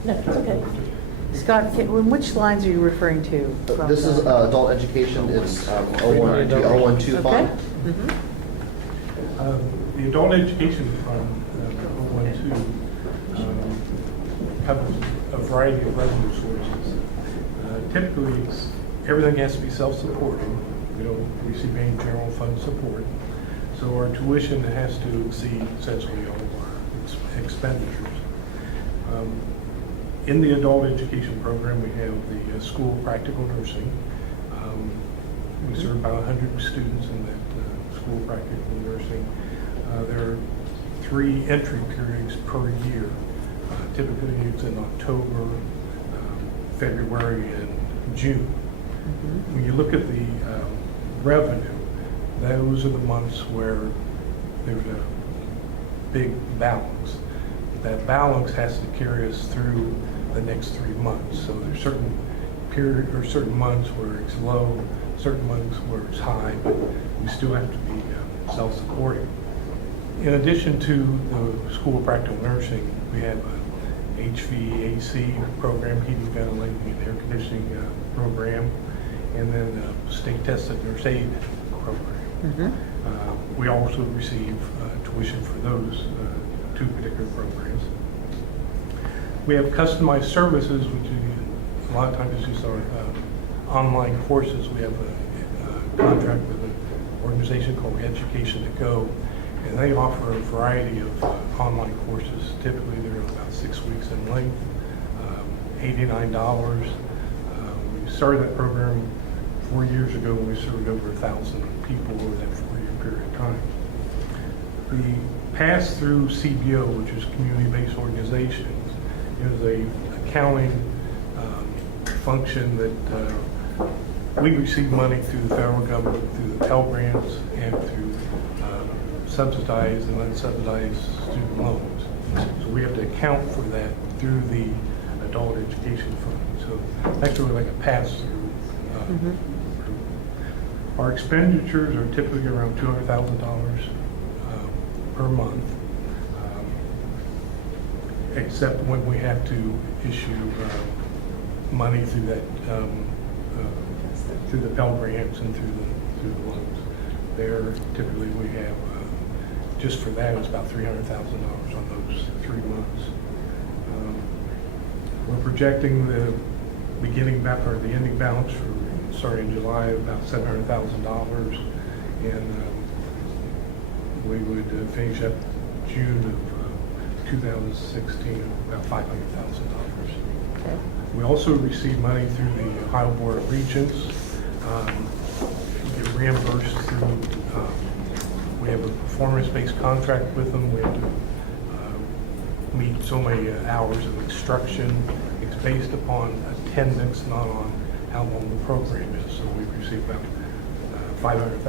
No, it's okay. Scott, which lines are you referring to? from This is the- adult education, it's 012 fund. Okay. Mhm. The Adult Education Fund, 012, covers a variety of revenue sources. Typically, everything has to be self-supporting. We don't receive any general fund support. So our tuition has to exceed essentially all of our expenditures. In the adult education program, we have the School of Practical Nursing. We serve about 100 students in that School of Practical Nursing. There are 3 entry periods per year. Typically, it's in October, February, and June. When you look at the revenue, those are the months where there's a big balance. That balance has to carry us through the next 3 months. So there's certain period or certain months where it's low, certain months where it's high, but we still have to be self-supporting. In addition to the School of Practical Nursing, we have a HVAC program, heating, ventilating, and air conditioning program, and then a state-tested nurse aid program. We also receive tuition for those 2 particular programs. We have customized services, which a lot of times is just our online courses. We have a contract with an organization called Education to Go, and they offer a variety of online courses. Typically, they're about 6 weeks in length, $89. We started that program 4 years ago, and we served over 1,000 people over that 4-year period of time. The pass-through CBO, which is community-based organizations, is a accounting function that we receive money through the federal government, through the Pell Grants, and through subsidized and unsubsidized student loans. So we have to account for that through the adult education fund. So that's really like a pass-through. Our expenditures are typically around $200,000 per month, except when we have to issue money through that through the Pell Grants and through the loans. There, typically, we have just for that it's about $300,000 on those 3 months. We're projecting the ending balance for starting in July of about $700,000, and we would finish up June of 2016 about $500,000. Okay. We also receive money through the Ohio Board of Regents. We get reimbursed through, we have a performance-based contract with them. We have to meet so many hours of instruction. It's based upon attendance, not on how long the program is. So we receive about $500,000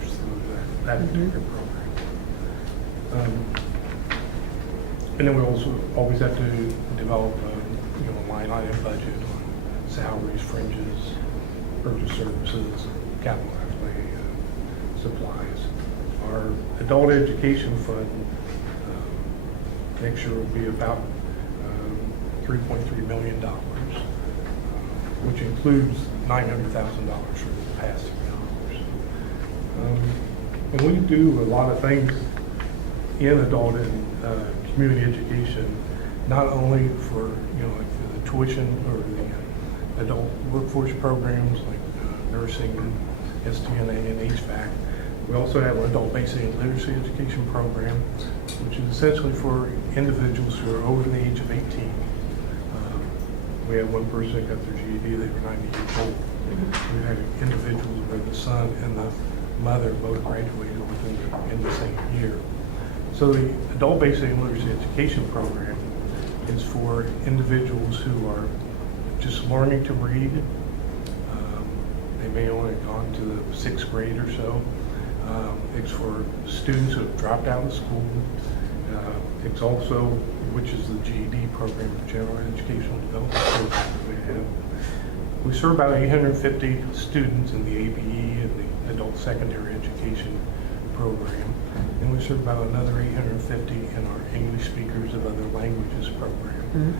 through that particular program. And then we also always have to develop a line item budget on salaries, fringes, purchase services, capital outlay, supplies. Our adult education fund next year will be about $3.3 million, which includes $900,000 for the past years. And we do a lot of things in adult and community education, not only for like the tuition or the adult workforce programs like nursing, STNA, and HVAC. We also have an adult basic and literacy education program, which is essentially for individuals who are over the age of 18. We have one person that got their GED, they were 90 years old. We had individuals where the son and the mother both graduated in the same year. So the adult basic and literacy education program is for individuals who are just learning to read. They may only have gone to the 6th grade or so. It's for students who have dropped out of school. It's also, which is the GED program, the General Educational Development Program that we have. We serve about 850 students in the ABE and the Adult Secondary Education program, and we serve about another 850 in our English Speakers of Other Languages program.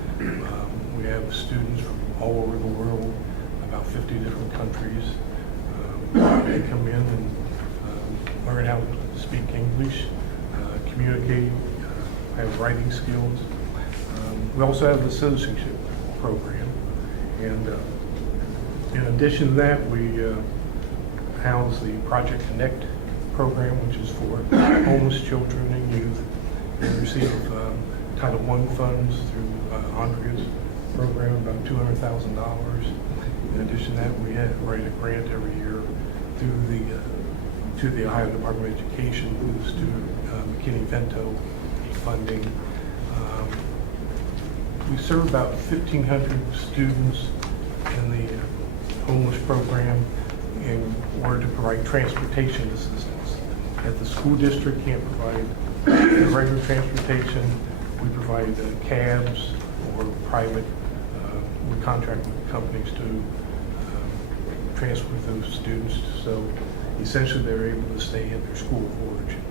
We have students from all over the world, about 50 different countries. They come in and learn how to speak English, communicate, have writing skills. We also have the citizenship program, and in addition to that, we house the Project Connect program, which is for homeless children and youth. We receive Title I funds through Andrea's program, about $200,000. In addition to that, we write a grant every year through to the Ohio Department of Education through the student McKinney-Vento funding. We serve about 1,500 students in the homeless program in order to provide transportation assistance. If the school district can't provide regular transportation, we provide cabs or private, we contract with companies to transport those students, so essentially they're able to stay in their school of origin.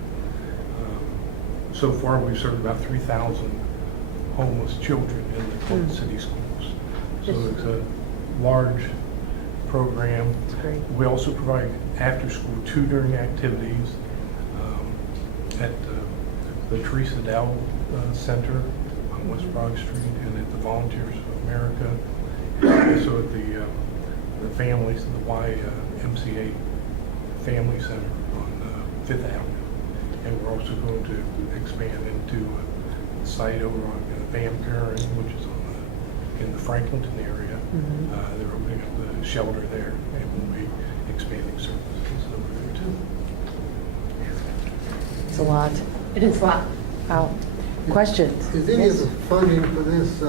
So far, we've served about 3,000 homeless children in the Clinton City schools. So it's a large program. That's great. We also provide after-school tutoring activities at the Teresa Dow Center on West Broad Street and at the Volunteers of America, and also at the families, the YMCA Family Center on Fifth Avenue. And we're also going to expand into the site over on Van Buren, which is in the Franklinton area. They're opening up the shelter there, and we'll be expanding services over there too. It's a lot. It is a lot. Wow. Questions? Is any of the funding for this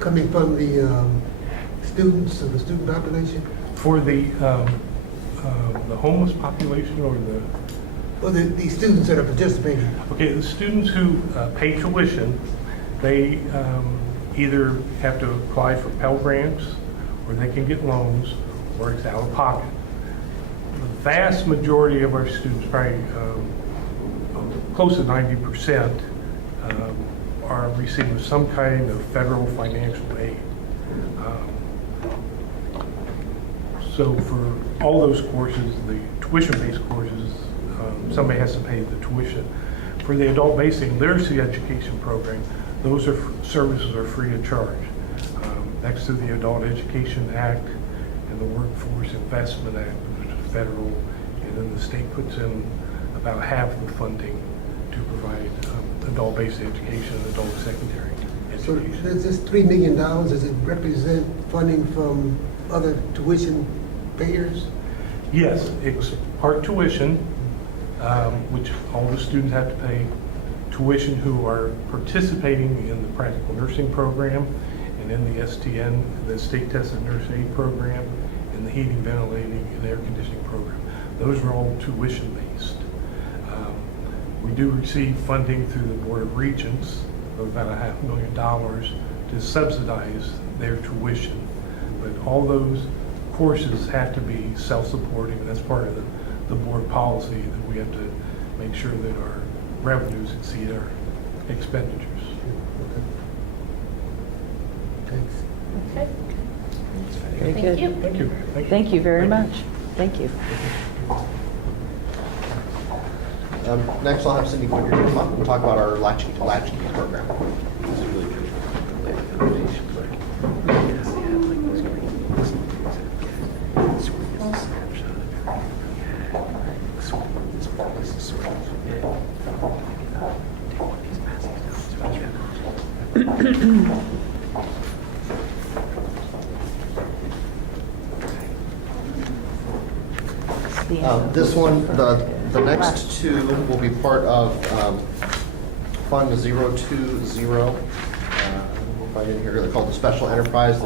coming from the students of the student population? For the homeless population or the? Well, the students that are participating. Okay, the students who pay tuition, they either have to apply for Pell Grants, or they can get loans, or it's out of pocket. The vast majority of our students, probably close to 90%, are receiving some kind of federal financial aid. So for all those courses, the tuition-based courses, somebody has to pay the tuition. For the adult basic literacy education program, those services are free of charge. Next to the Adult Education Act and the Workforce Investment Act, which is federal, and then the state puts in about half the funding to provide adult basic education and adult secondary So education. does this $3 million, does it represent funding from other tuition payers? Yes, it's part tuition, which all the students have to pay, tuition who are participating in the practical nursing program and in the STN, the state tested nurse aid program, and the heating, ventilating, and air conditioning program. Those are all tuition based. We do receive funding through the Board of Regents of about $500,000 to subsidize their tuition. But all those courses have to be self-supporting, and that's part of the board policy, that we have to make sure that our revenues exceed our expenditures. Thanks. Okay. Very Thank good. you. Thank you. Thank you very much. Thank you. Next, I'll have Cindy Woodard come up and talk about our latchkey program. This one, the next two will be part of Fund 020. We'll find it here. They're called the Special Enterprise.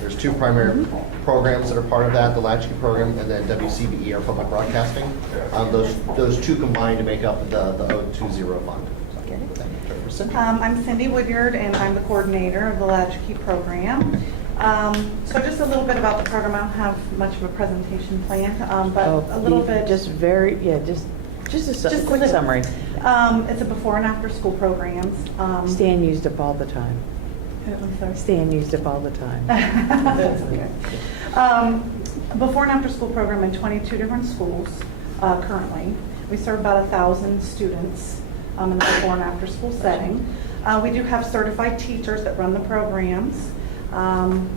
There's two primary programs that are part of that, the Latchkey program and then WCBE, our public broadcasting. Those two combine to make up the 020 fund. I'm Cindy Woodyard, and I'm the coordinator of the Latchkey program. So just a little bit about the program. I don't have much of a presentation planned, but a little bit. Just a quick little. summary. It's a before and after school programs. Stan used up all the time. I'm sorry. Stan used up all the time. That's okay. Before and after school program in 22 different schools currently. We serve about 1,000 students in the before and after school setting. We do have certified teachers that run the programs. And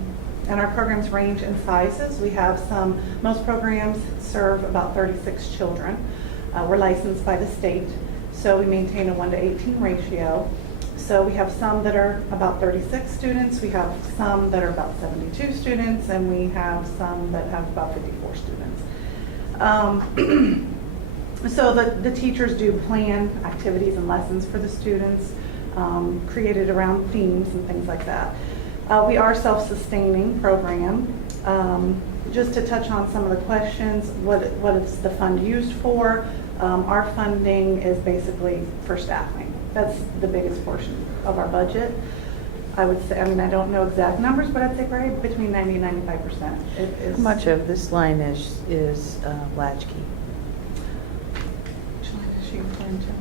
our programs range in sizes. We have most programs serve about 36 children. We're licensed by the state, so we maintain a 1:18 ratio. So we have some that are about 36 students, we have some that are about 72 students, and we have some that have about 54 students. So the teachers do plan activities and lessons for the students, created around themes and things like that. We are a self-sustaining program. Just to touch on some of the questions, what is the fund used for? Our funding is basically for staffing. That's the biggest portion of our budget. I would say, I don't know exact numbers, but I'd say probably between 90 and 95%. How much of this line is latchkey? Which line is she referring to?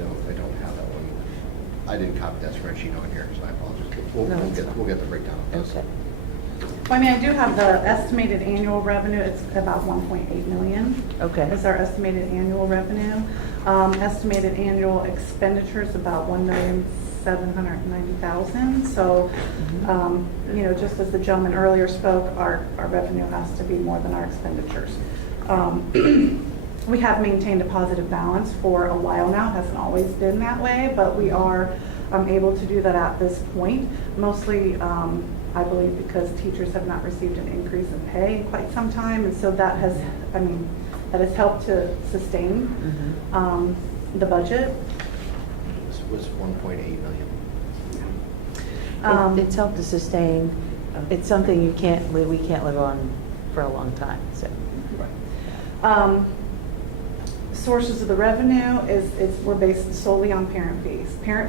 I don't have that one. I didn't copy that spreadsheet on here, so I apologize. We'll get the breakdown of this. Okay. Well, I do have the estimated annual revenue. It's about 1.8 million. Okay. Is our estimated annual revenue. Estimated annual expenditures about 1,790,000. So, just as the gentleman earlier spoke, our revenue has to be more than our expenditures. We have maintained a positive balance for a while now. It hasn't always been that way, but we are able to do that at this point. Mostly, I believe, because teachers have not received an increase in pay in quite some time, and so that has helped to sustain the budget. This was 1.8 million. It's helped to sustain. It's something we can't live on for a long time. So. Sources of the revenue we're based solely on parent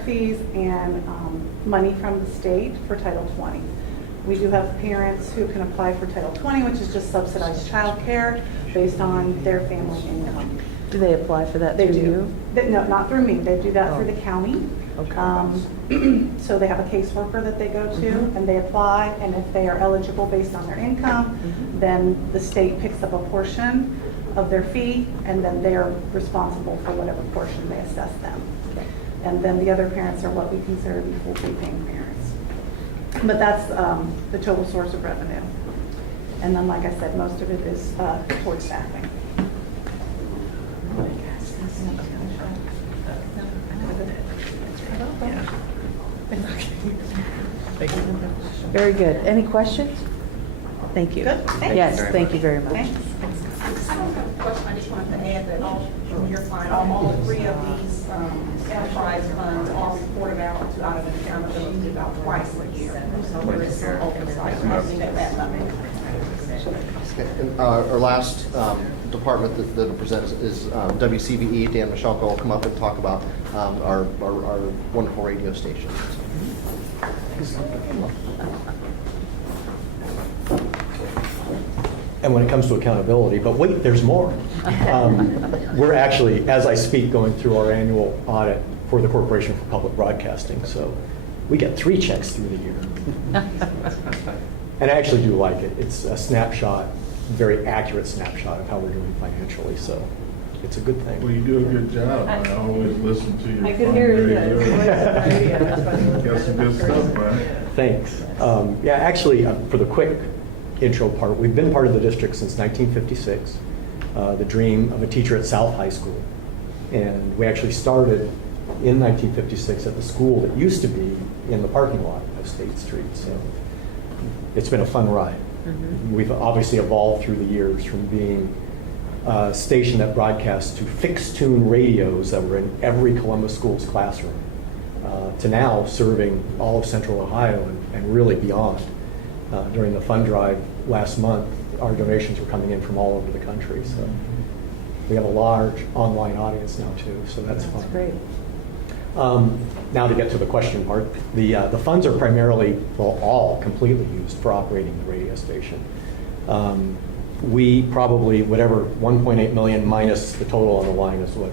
fees and money from the state for Title 20. We do have parents who can apply for Title 20, which is just subsidized childcare based on their family income. Do they apply for that They through do. you? No, not through me. They do that through the county. Okay. So they have a caseworker that they go to, and they apply, and if they are eligible based on their income, then the state picks up a portion of their fee, and then they're responsible for whatever portion they assess them. And then the other parents are what we consider to be full fee paying parents. But that's the total source of revenue. And then, like I said, most of it is towards staffing. Very good. Any questions? Thank you. Good. Thanks. Yes, thank you very much. Thanks. I don't have a question. I just wanted to add that all three of these enterprise funds are reported out of the accountability about twice a year. So there is some oversight. That number. And our last department that will present is WCVE. Dan Michalko will come up and talk about our wonderful radio station. And when it comes to accountability, but wait, there's more. We're actually, as I speak, going through our annual audit for the Corporation for Public Broadcasting, so we get 3 checks through the year. And I actually do like it. It's a snapshot, very accurate snapshot of how we're doing financially, so it's a good thing. Well, you do a good job. I always listen to you. I could hear it. Got some good stuff, man. Thanks. Yeah, actually, for the quick intro part, we've been part of the district since 1956, the dream of a teacher at South High School. And we actually started in 1956 at the school that used to be in the parking lot of State Street. So it's been a fun ride. We've obviously evolved through the years from being a station that broadcasts to fixed tune radios that were in every Columbus Schools classroom to now serving all of Central Ohio and really beyond. During the fund drive last month, our donations were coming in from all over the country. So We have a large online audience now too, so that's fun. That's great. Now to get to the question part, the funds are primarily, well, all completely used for operating the radio station. We probably, whatever 1.8 million minus the total on the line is what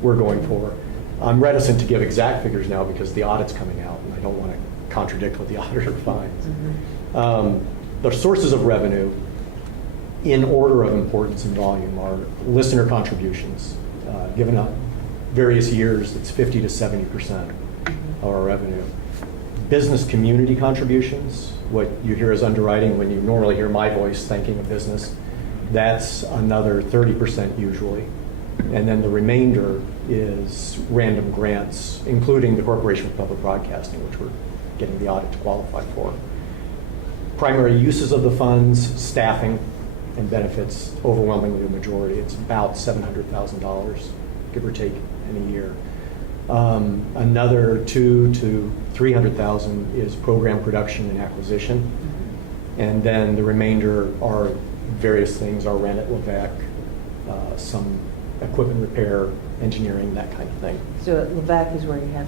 we're going for. I'm reticent to give exact figures now because the audit's coming out and I don't want to contradict what the auditor finds. The sources of revenue in order of importance and volume are listener contributions. Given up various years, it's 50 to 70% of our revenue. Business community contributions, what you hear as underwriting when you normally hear my voice thanking a business, that's another 30% usually. And then the remainder is random grants, including the Corporation for Public Broadcasting, which we're getting the audit to qualify for. Primary uses of the funds, staffing and benefits, overwhelmingly the majority. It's about $700,000, give or take, in a year. Another $200,000 to $300,000 is program production and acquisition. And then the remainder are various things, our rent at Levesque, some equipment repair, engineering, that kind of thing. So at Levesque is where you have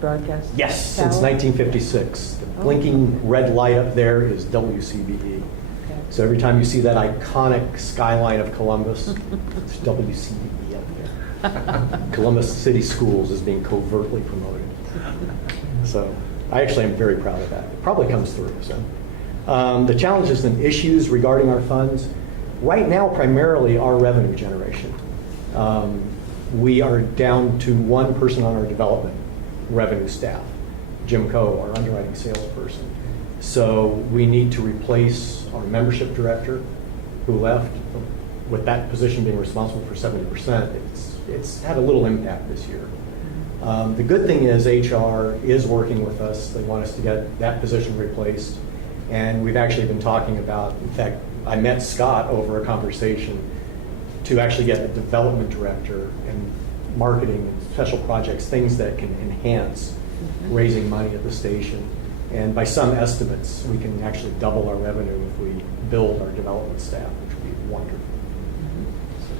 broadcast? Yes, since tower? 1956. The blinking red light up there is WCBE. Okay. So every time you see that iconic skyline of Columbus, it's WCBE up there. Columbus City Schools is being covertly promoted. So I actually am very proud of that. It probably comes through. So the challenges and issues regarding our funds, right now primarily our revenue generation. We are down to one person on our development revenue staff, Jim Coe, our underwriting salesperson. So we need to replace our membership director who left, with that position being responsible for 70%. It's had a little impact this year. The good thing is HR is working with us. They want us to get that position replaced. And we've actually been talking about, in fact, I met Scott over a conversation to actually get a development director and marketing and special projects, things that can enhance raising money at the station. And by some estimates, we can actually double our revenue if we build our development staff, which would be wonderful. So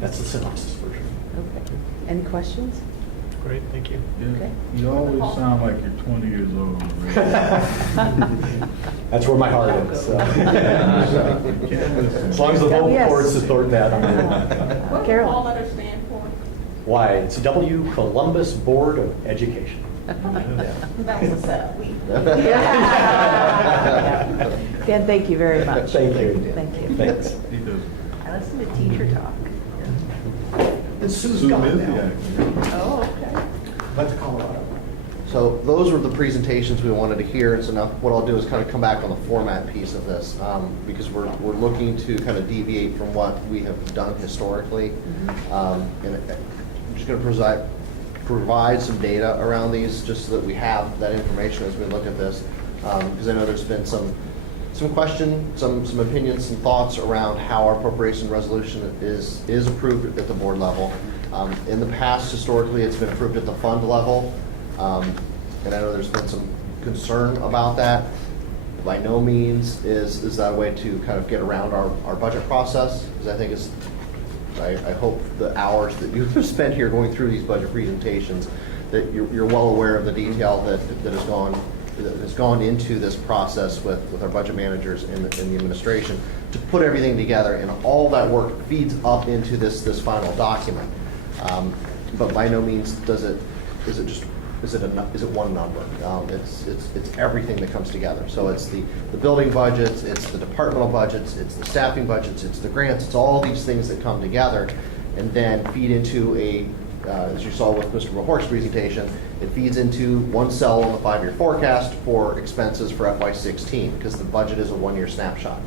that's the synopsis version. Okay. Any questions? Great, thank you. Okay. You always sound like you're 20 years old on the radio. That's where my heart is. So. As long as the vocal cords support that, I'm good. What does all letters stand for? Why? It's W Columbus Board of Education. That was a setup. Dan, thank you very much. Thank you. Thank you. Thanks. He does. I listen to teacher talk. It's Sue's busy. Oh, okay. Let's Colorado. So those were the presentations we wanted to hear. And so now what I'll do is kind of come back on the format piece of this because we're looking to kind of deviate from what we have done historically. And I'm just going to provide some data around these just so that we have that information as we look at this. Because I know there's been some question, some opinions, some thoughts around how our appropriation resolution is approved at the board level. In the past, historically, it's been approved at the fund level. And I know there's been some concern about that. By no means is that a way to kind of get around our budget process, because I think I hope the hours that you've spent here going through these budget presentations, that you're well aware of the detail that has gone into this process with our budget managers in the administration to put everything together, and all that work feeds up into this final document. But by no means is it one number. It's everything that comes together. So it's the building budgets, it's the departmental budgets, it's the staffing budgets, it's the grants, it's all these things that come together and then feed into as you saw with Mr. Mahork's presentation, it feeds into one cell on the 5-year forecast for expenses for FY16 because the budget is a 1-year snapshot.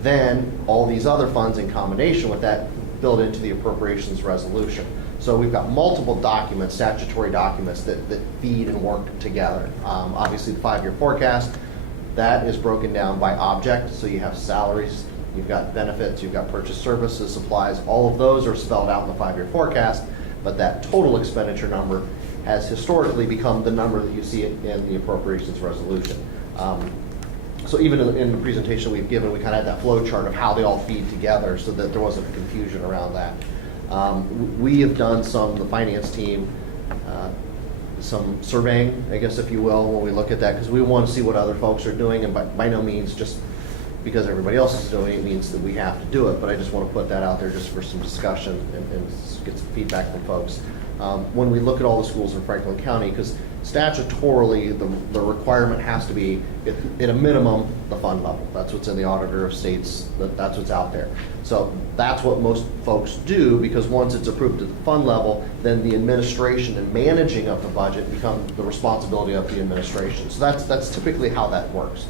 Then all these other funds in combination with that build into the appropriations resolution. So we've got multiple documents, statutory documents that feed and work together. Obviously the 5-year forecast, that is broken down by object. So you have salaries, you've got benefits, you've got purchase services, supplies, all of those are spelled out in the 5-year forecast. But that total expenditure number has historically become the number that you see in the appropriations resolution. So even in the presentation we've given, we kind of had that flow chart of how they all feed together so that there wasn't confusion around that. We have done the finance team, some surveying, I guess, if you will, when we look at that, because we want to see what other folks are doing, and by no means just because everybody else is doing it means that we have to do it, but I just want to put that out there just for some discussion and get some feedback from folks. When we look at all the schools in Franklin County, because statutorily, the requirement has to be, at a minimum, the fund level. That's what's in the Auditor of States, that's what's out there. So that's what most folks do, because once it's approved at the fund level, then the administration and managing of the budget become the responsibility of the administration. So that's typically how that works.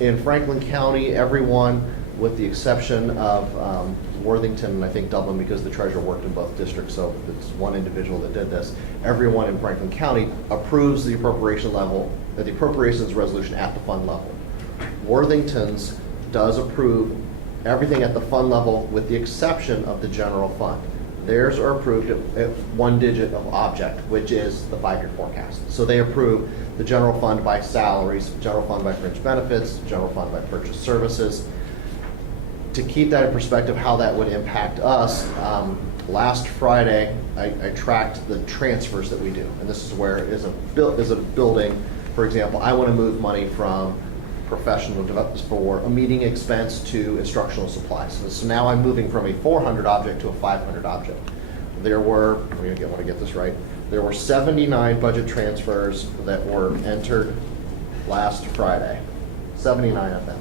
In Franklin County, everyone, with the exception of Worthington and I think Dublin, because the treasurer worked in both districts, so it's one individual that did this. Everyone in Franklin County approves the appropriation level, the appropriations resolution at the fund level. Worthington's does approve everything at the fund level with the exception of the general fund. Theirs are approved at one digit of object, which is the 5-year forecast. So they approve the general fund by salaries, general fund by fringe benefits, general fund by purchase services. To keep that in perspective, how that would impact us, last Friday, I tracked the transfers that we do. And this is where is a building, for example, I want to move money from professional development for a meeting expense to instructional supplies. So now I'm moving from a 400 object to a 500 object. There were, want to get this right, there were 79 budget transfers that were entered last Friday, 79 of them.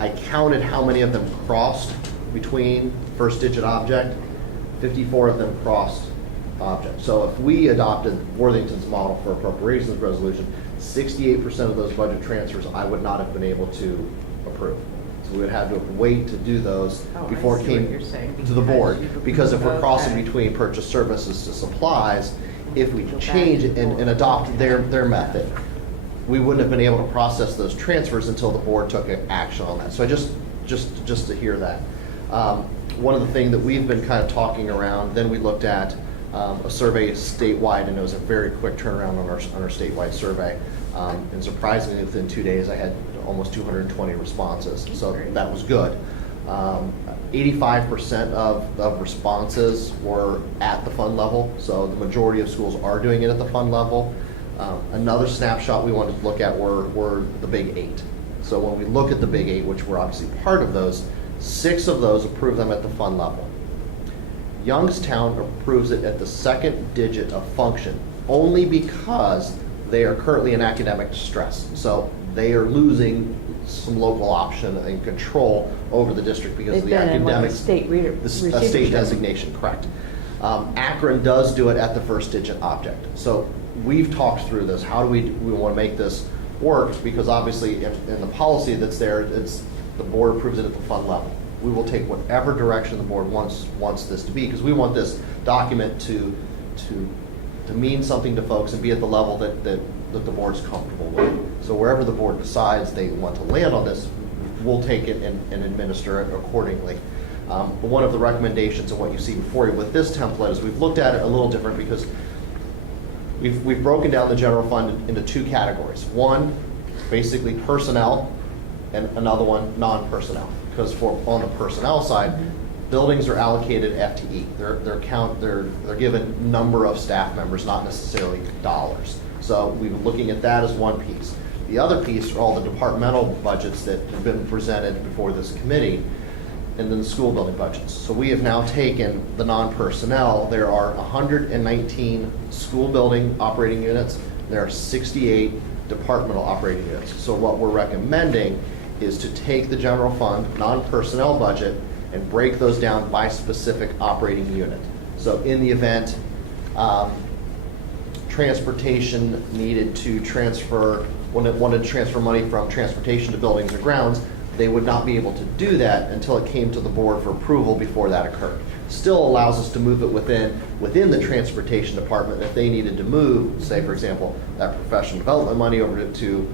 I counted how many of them crossed between first digit object. 54 of them crossed object. So if we adopted Worthington's model for appropriations resolution, 68% of those budget transfers I would not have been able to approve. So we would have to wait to do those before it came to the board. Because if we're crossing between purchase services to supplies, if we change it and adopt their method, we wouldn't have been able to process those transfers until the board took action on that. So I just to hear that. One of the things that we've been kind of talking around, then we looked at a survey statewide, and it was a very quick turnaround on our statewide survey. And surprisingly, within 2 days, I had almost 220 responses. So that was good. 85% of responses were at the fund level. So the majority of schools are doing it at the fund level. Another snapshot we wanted to look at were the big 8. So when we look at the big 8, which were obviously part of those, 6 of those approve them at the fund level. Youngstown approves it at the second digit of function, only because they are currently in academic distress. So they are losing some local option and control over the district because of the academic state designation, correct. Akron does do it at the first digit object. So we've talked through this. How do we want to make this work? Because obviously in the policy that's there, it's the board approves it at the fund level. We will take whatever direction the board wants this to be, because we want this document to mean something to folks and be at the level that the board's comfortable with. So wherever the board decides they want to land on this, we'll take it and administer it accordingly. One of the recommendations and what you see before you with this template is we've looked at it a little different, because we've broken down the general fund into 2 categories. One, basically personnel, and another one, non-personnel. Because on the personnel side, buildings are allocated FTE. They're given number of staff members, not necessarily dollars. So we've been looking at that as one piece. The other piece are all the departmental budgets that have been presented before this committee, and then the school building budgets. So we have now taken the non-personnel. There are 119 school building operating units. There are 68 departmental operating units. So what we're recommending is to take the general fund non-personnel budget and break those down by specific operating unit. So in the event transportation needed to transfer, wanted to transfer money from transportation to buildings or grounds, they would not be able to do that until it came to the board for approval before that occurred. Still allows us to move it within the transportation department. If they needed to move, say for example, that professional development money over to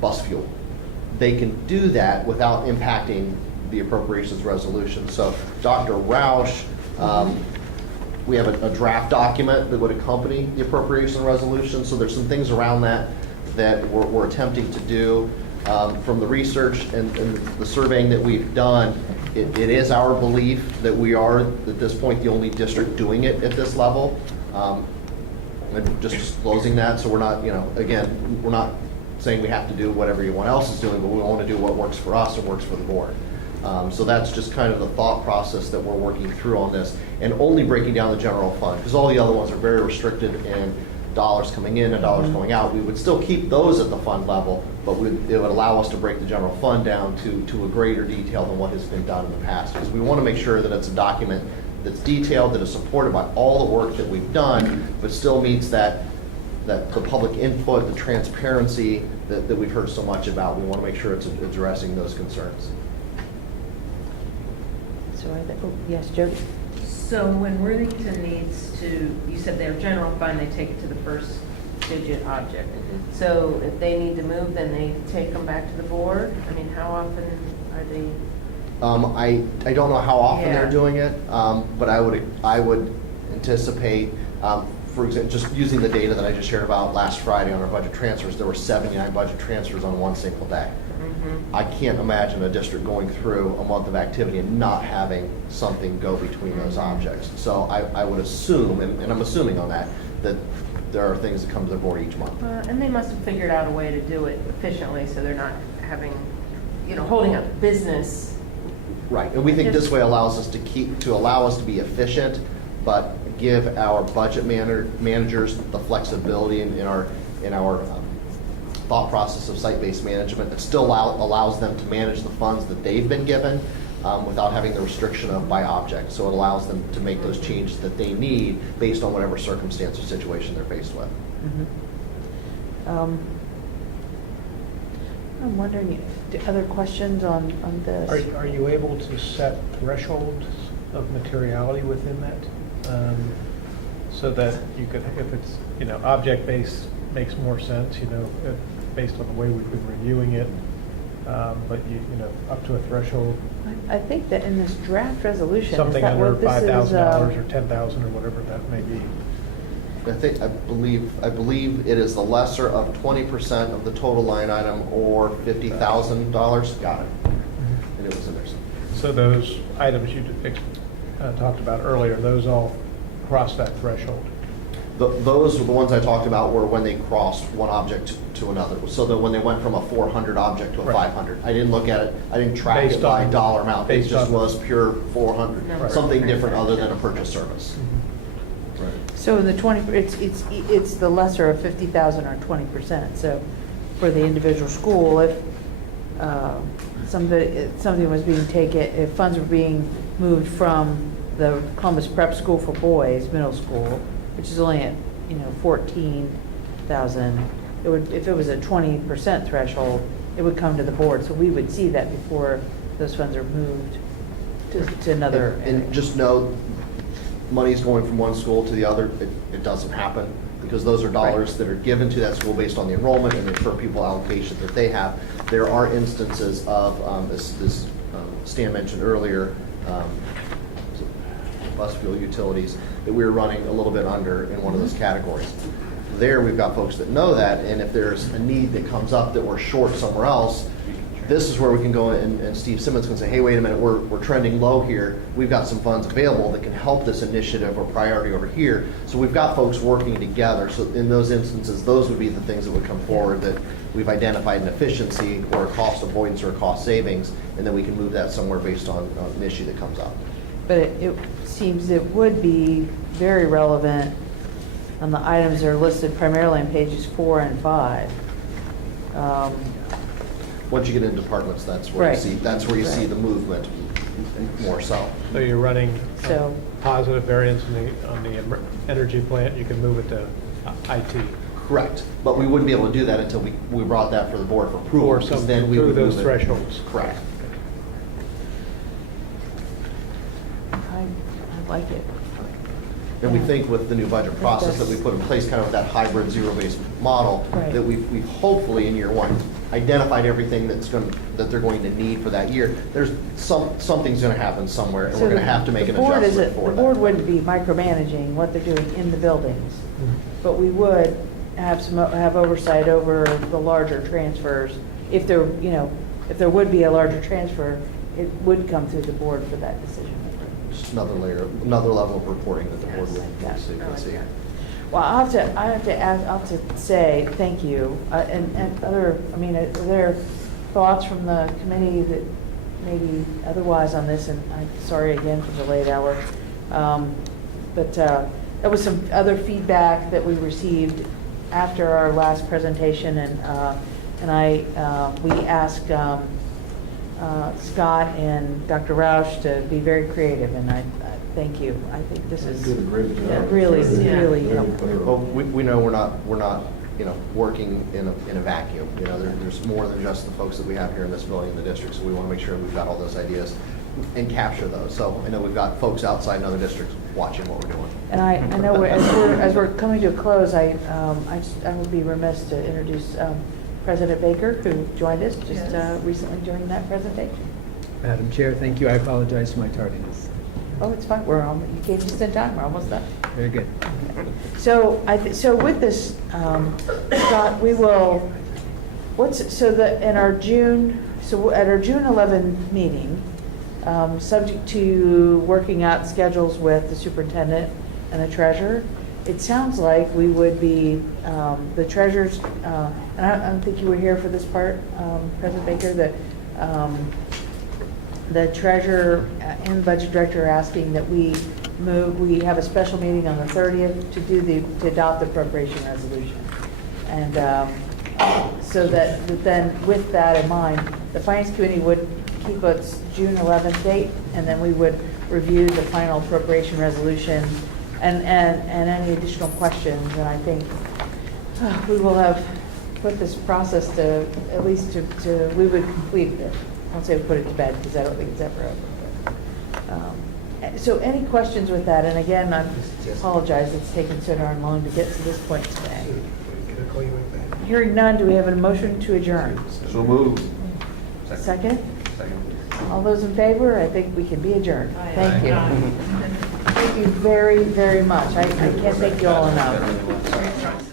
bus fuel, they can do that without impacting the appropriations resolution. So Dr. Roush, we have a draft document that would accompany the appropriation resolution. So there's some things around that we're attempting to do. From the research and the surveying that we've done, it is our belief that we are, at this point, the only district doing it at this level. And just disclosing that, so we're not, again, we're not saying we have to do what everyone else is doing, but we want to do what works for us and works for the board. So that's just kind of the thought process that we're working through on this, and only breaking down the general fund, because all the other ones are very restricted in dollars coming in and dollars going out. We would still keep those at the fund level, but it would allow us to break the general fund down to a greater detail than what has been done in the past, because we want to make sure that it's a document that's detailed, that is supported by all the work that we've done, but still meets that the public input, the transparency that we've heard so much about. We want to make sure it's addressing those concerns. So yes, Jody? So when Worthington needs to, you said their general fund, they take it to the first digit object. So if they need to move, then they take them back to the board? I mean, how often are they? I don't know how often Yeah. they're doing it, but I would anticipate, for example, just using the data that I just shared about last Friday on our budget transfers, there were 79 budget transfers on one single day. I can't imagine a district going through a month of activity and not having something go between those objects. So I would assume, and I'm assuming on that there are things that come to the board each month. And they must have figured out a way to do it efficiently, so they're not having, holding up business. Right, and we think this way allows us allow us to be efficient, but give our budget managers the flexibility in our thought process of site-based management that still allows them to manage the funds that they've been given without having the restriction of by object. So it allows them to make those changes that they need based on whatever circumstance or situation they're faced with. I'm wondering, other questions on this? Are you able to set thresholds of materiality within that? So that you could, if it's, object-based makes more sense, based on the way we've been reviewing it, but up to a threshold. I think that in this draft resolution, Something is that under what this is? $5,000 or $10,000 or whatever that may be. I believe it is the lesser of 20% of the total line item or $50,000. Got it. And it was in there. So those items you talked about earlier, those all cross that threshold? Those were the ones I talked about were when they crossed one object to another. So that when they went from a 400 object to a 500. I didn't look at it, I didn't track it by dollar amount. It just was pure 400. Something different other than a purchase service. So in the 20, it's the lesser of 50,000 or 20%. So for the individual school, if something was being taken, if funds were being moved from the Columbus Prep School for Boys, middle school, which is only at 14,000, it would, if it was a 20% threshold, it would come to the board. So we would see that before those funds are moved to another. And just know, money's going from one school to the other. It doesn't happen because those are dollars that are given to that school based on the enrollment and the per pupil allocation that they have. There are instances of, as Stan mentioned earlier, bus fuel utilities, that we were running a little bit under in one of those categories. There, we've got folks that know that, and if there's a need that comes up that we're short somewhere else, this is where we can go and Steve Simmons can say, hey, wait a minute, we're trending low here. We've got some funds available that can help this initiative or priority over here. So we've got folks working together. So in those instances, those would be the things that would come forward that we've identified an efficiency or a cost avoidance or a cost savings, and then we can move that somewhere based on an issue that comes up. But it seems it would be very relevant on the items that are listed primarily on pages 4 and 5. Once you get into departments, that's where you see the movement more so. So you're running So- positive variance on the energy plant, you can move it to IT. Correct, but we wouldn't be able to do that until we brought that for the board for approval. Or because some, then we through would those move it. thresholds. Correct. I like it. And we think with the new budget process that we put in place, kind of with that hybrid zero-based model, Right. that we've hopefully in year one identified everything that they're going to need for that year. There's something's going to happen somewhere, and So we're going to have to make an adjustment for The that. board wouldn't be micromanaging what they're doing in the buildings, but we would have oversight over the larger transfers if there, if there would be a larger transfer, it would come through the board for that decision. Just another layer, another level of reporting that the board would Yes. see. Well, I'll have to say thank you, and other, are there thoughts from the committee that maybe otherwise on this, and I'm sorry again for the late hour, but there was some other feedback that we received after our last presentation, and we asked Scott and Dr. Roush to be very creative, and I thank you. I think this is really helpful. Well, we know we're not working in a vacuum. There's more than just the folks that we have here in this building in the district, so we want to make sure we've got all those ideas and capture those. So I know we've got folks outside in other districts watching what we're doing. And I know as we're coming to a close, I would be remiss to introduce President Baker, who joined us just recently during that presentation. Madam Chair, thank you. I apologize for my tardiness. Oh, it's fine. You came just in time. We're almost done. Very good. So with this, Scott, we will. At our June 11 meeting, subject to working out schedules with the superintendent and the treasurer, it sounds like we would be the treasurer's. And I don't think you were here for this part, President Baker. The treasurer and the budget director are asking that we have a special meeting on the 30th to adopt the appropriation resolution. And so that then with that in mind, the finance committee would keep its June 11th date, and then we would review the final appropriation resolution and any additional questions. And I think we will have put this process to, at least we would complete it. I won't say we put it to bed, because I don't think it's ever over. But, so any questions with that? And again, I apologize, it's taken so darn long to get to this point today. Hearing none, do we have a motion to adjourn? So moved. Second? All those in favor? I think we can be adjourned. Thank you. Thank you very, very much. I can't thank you all enough.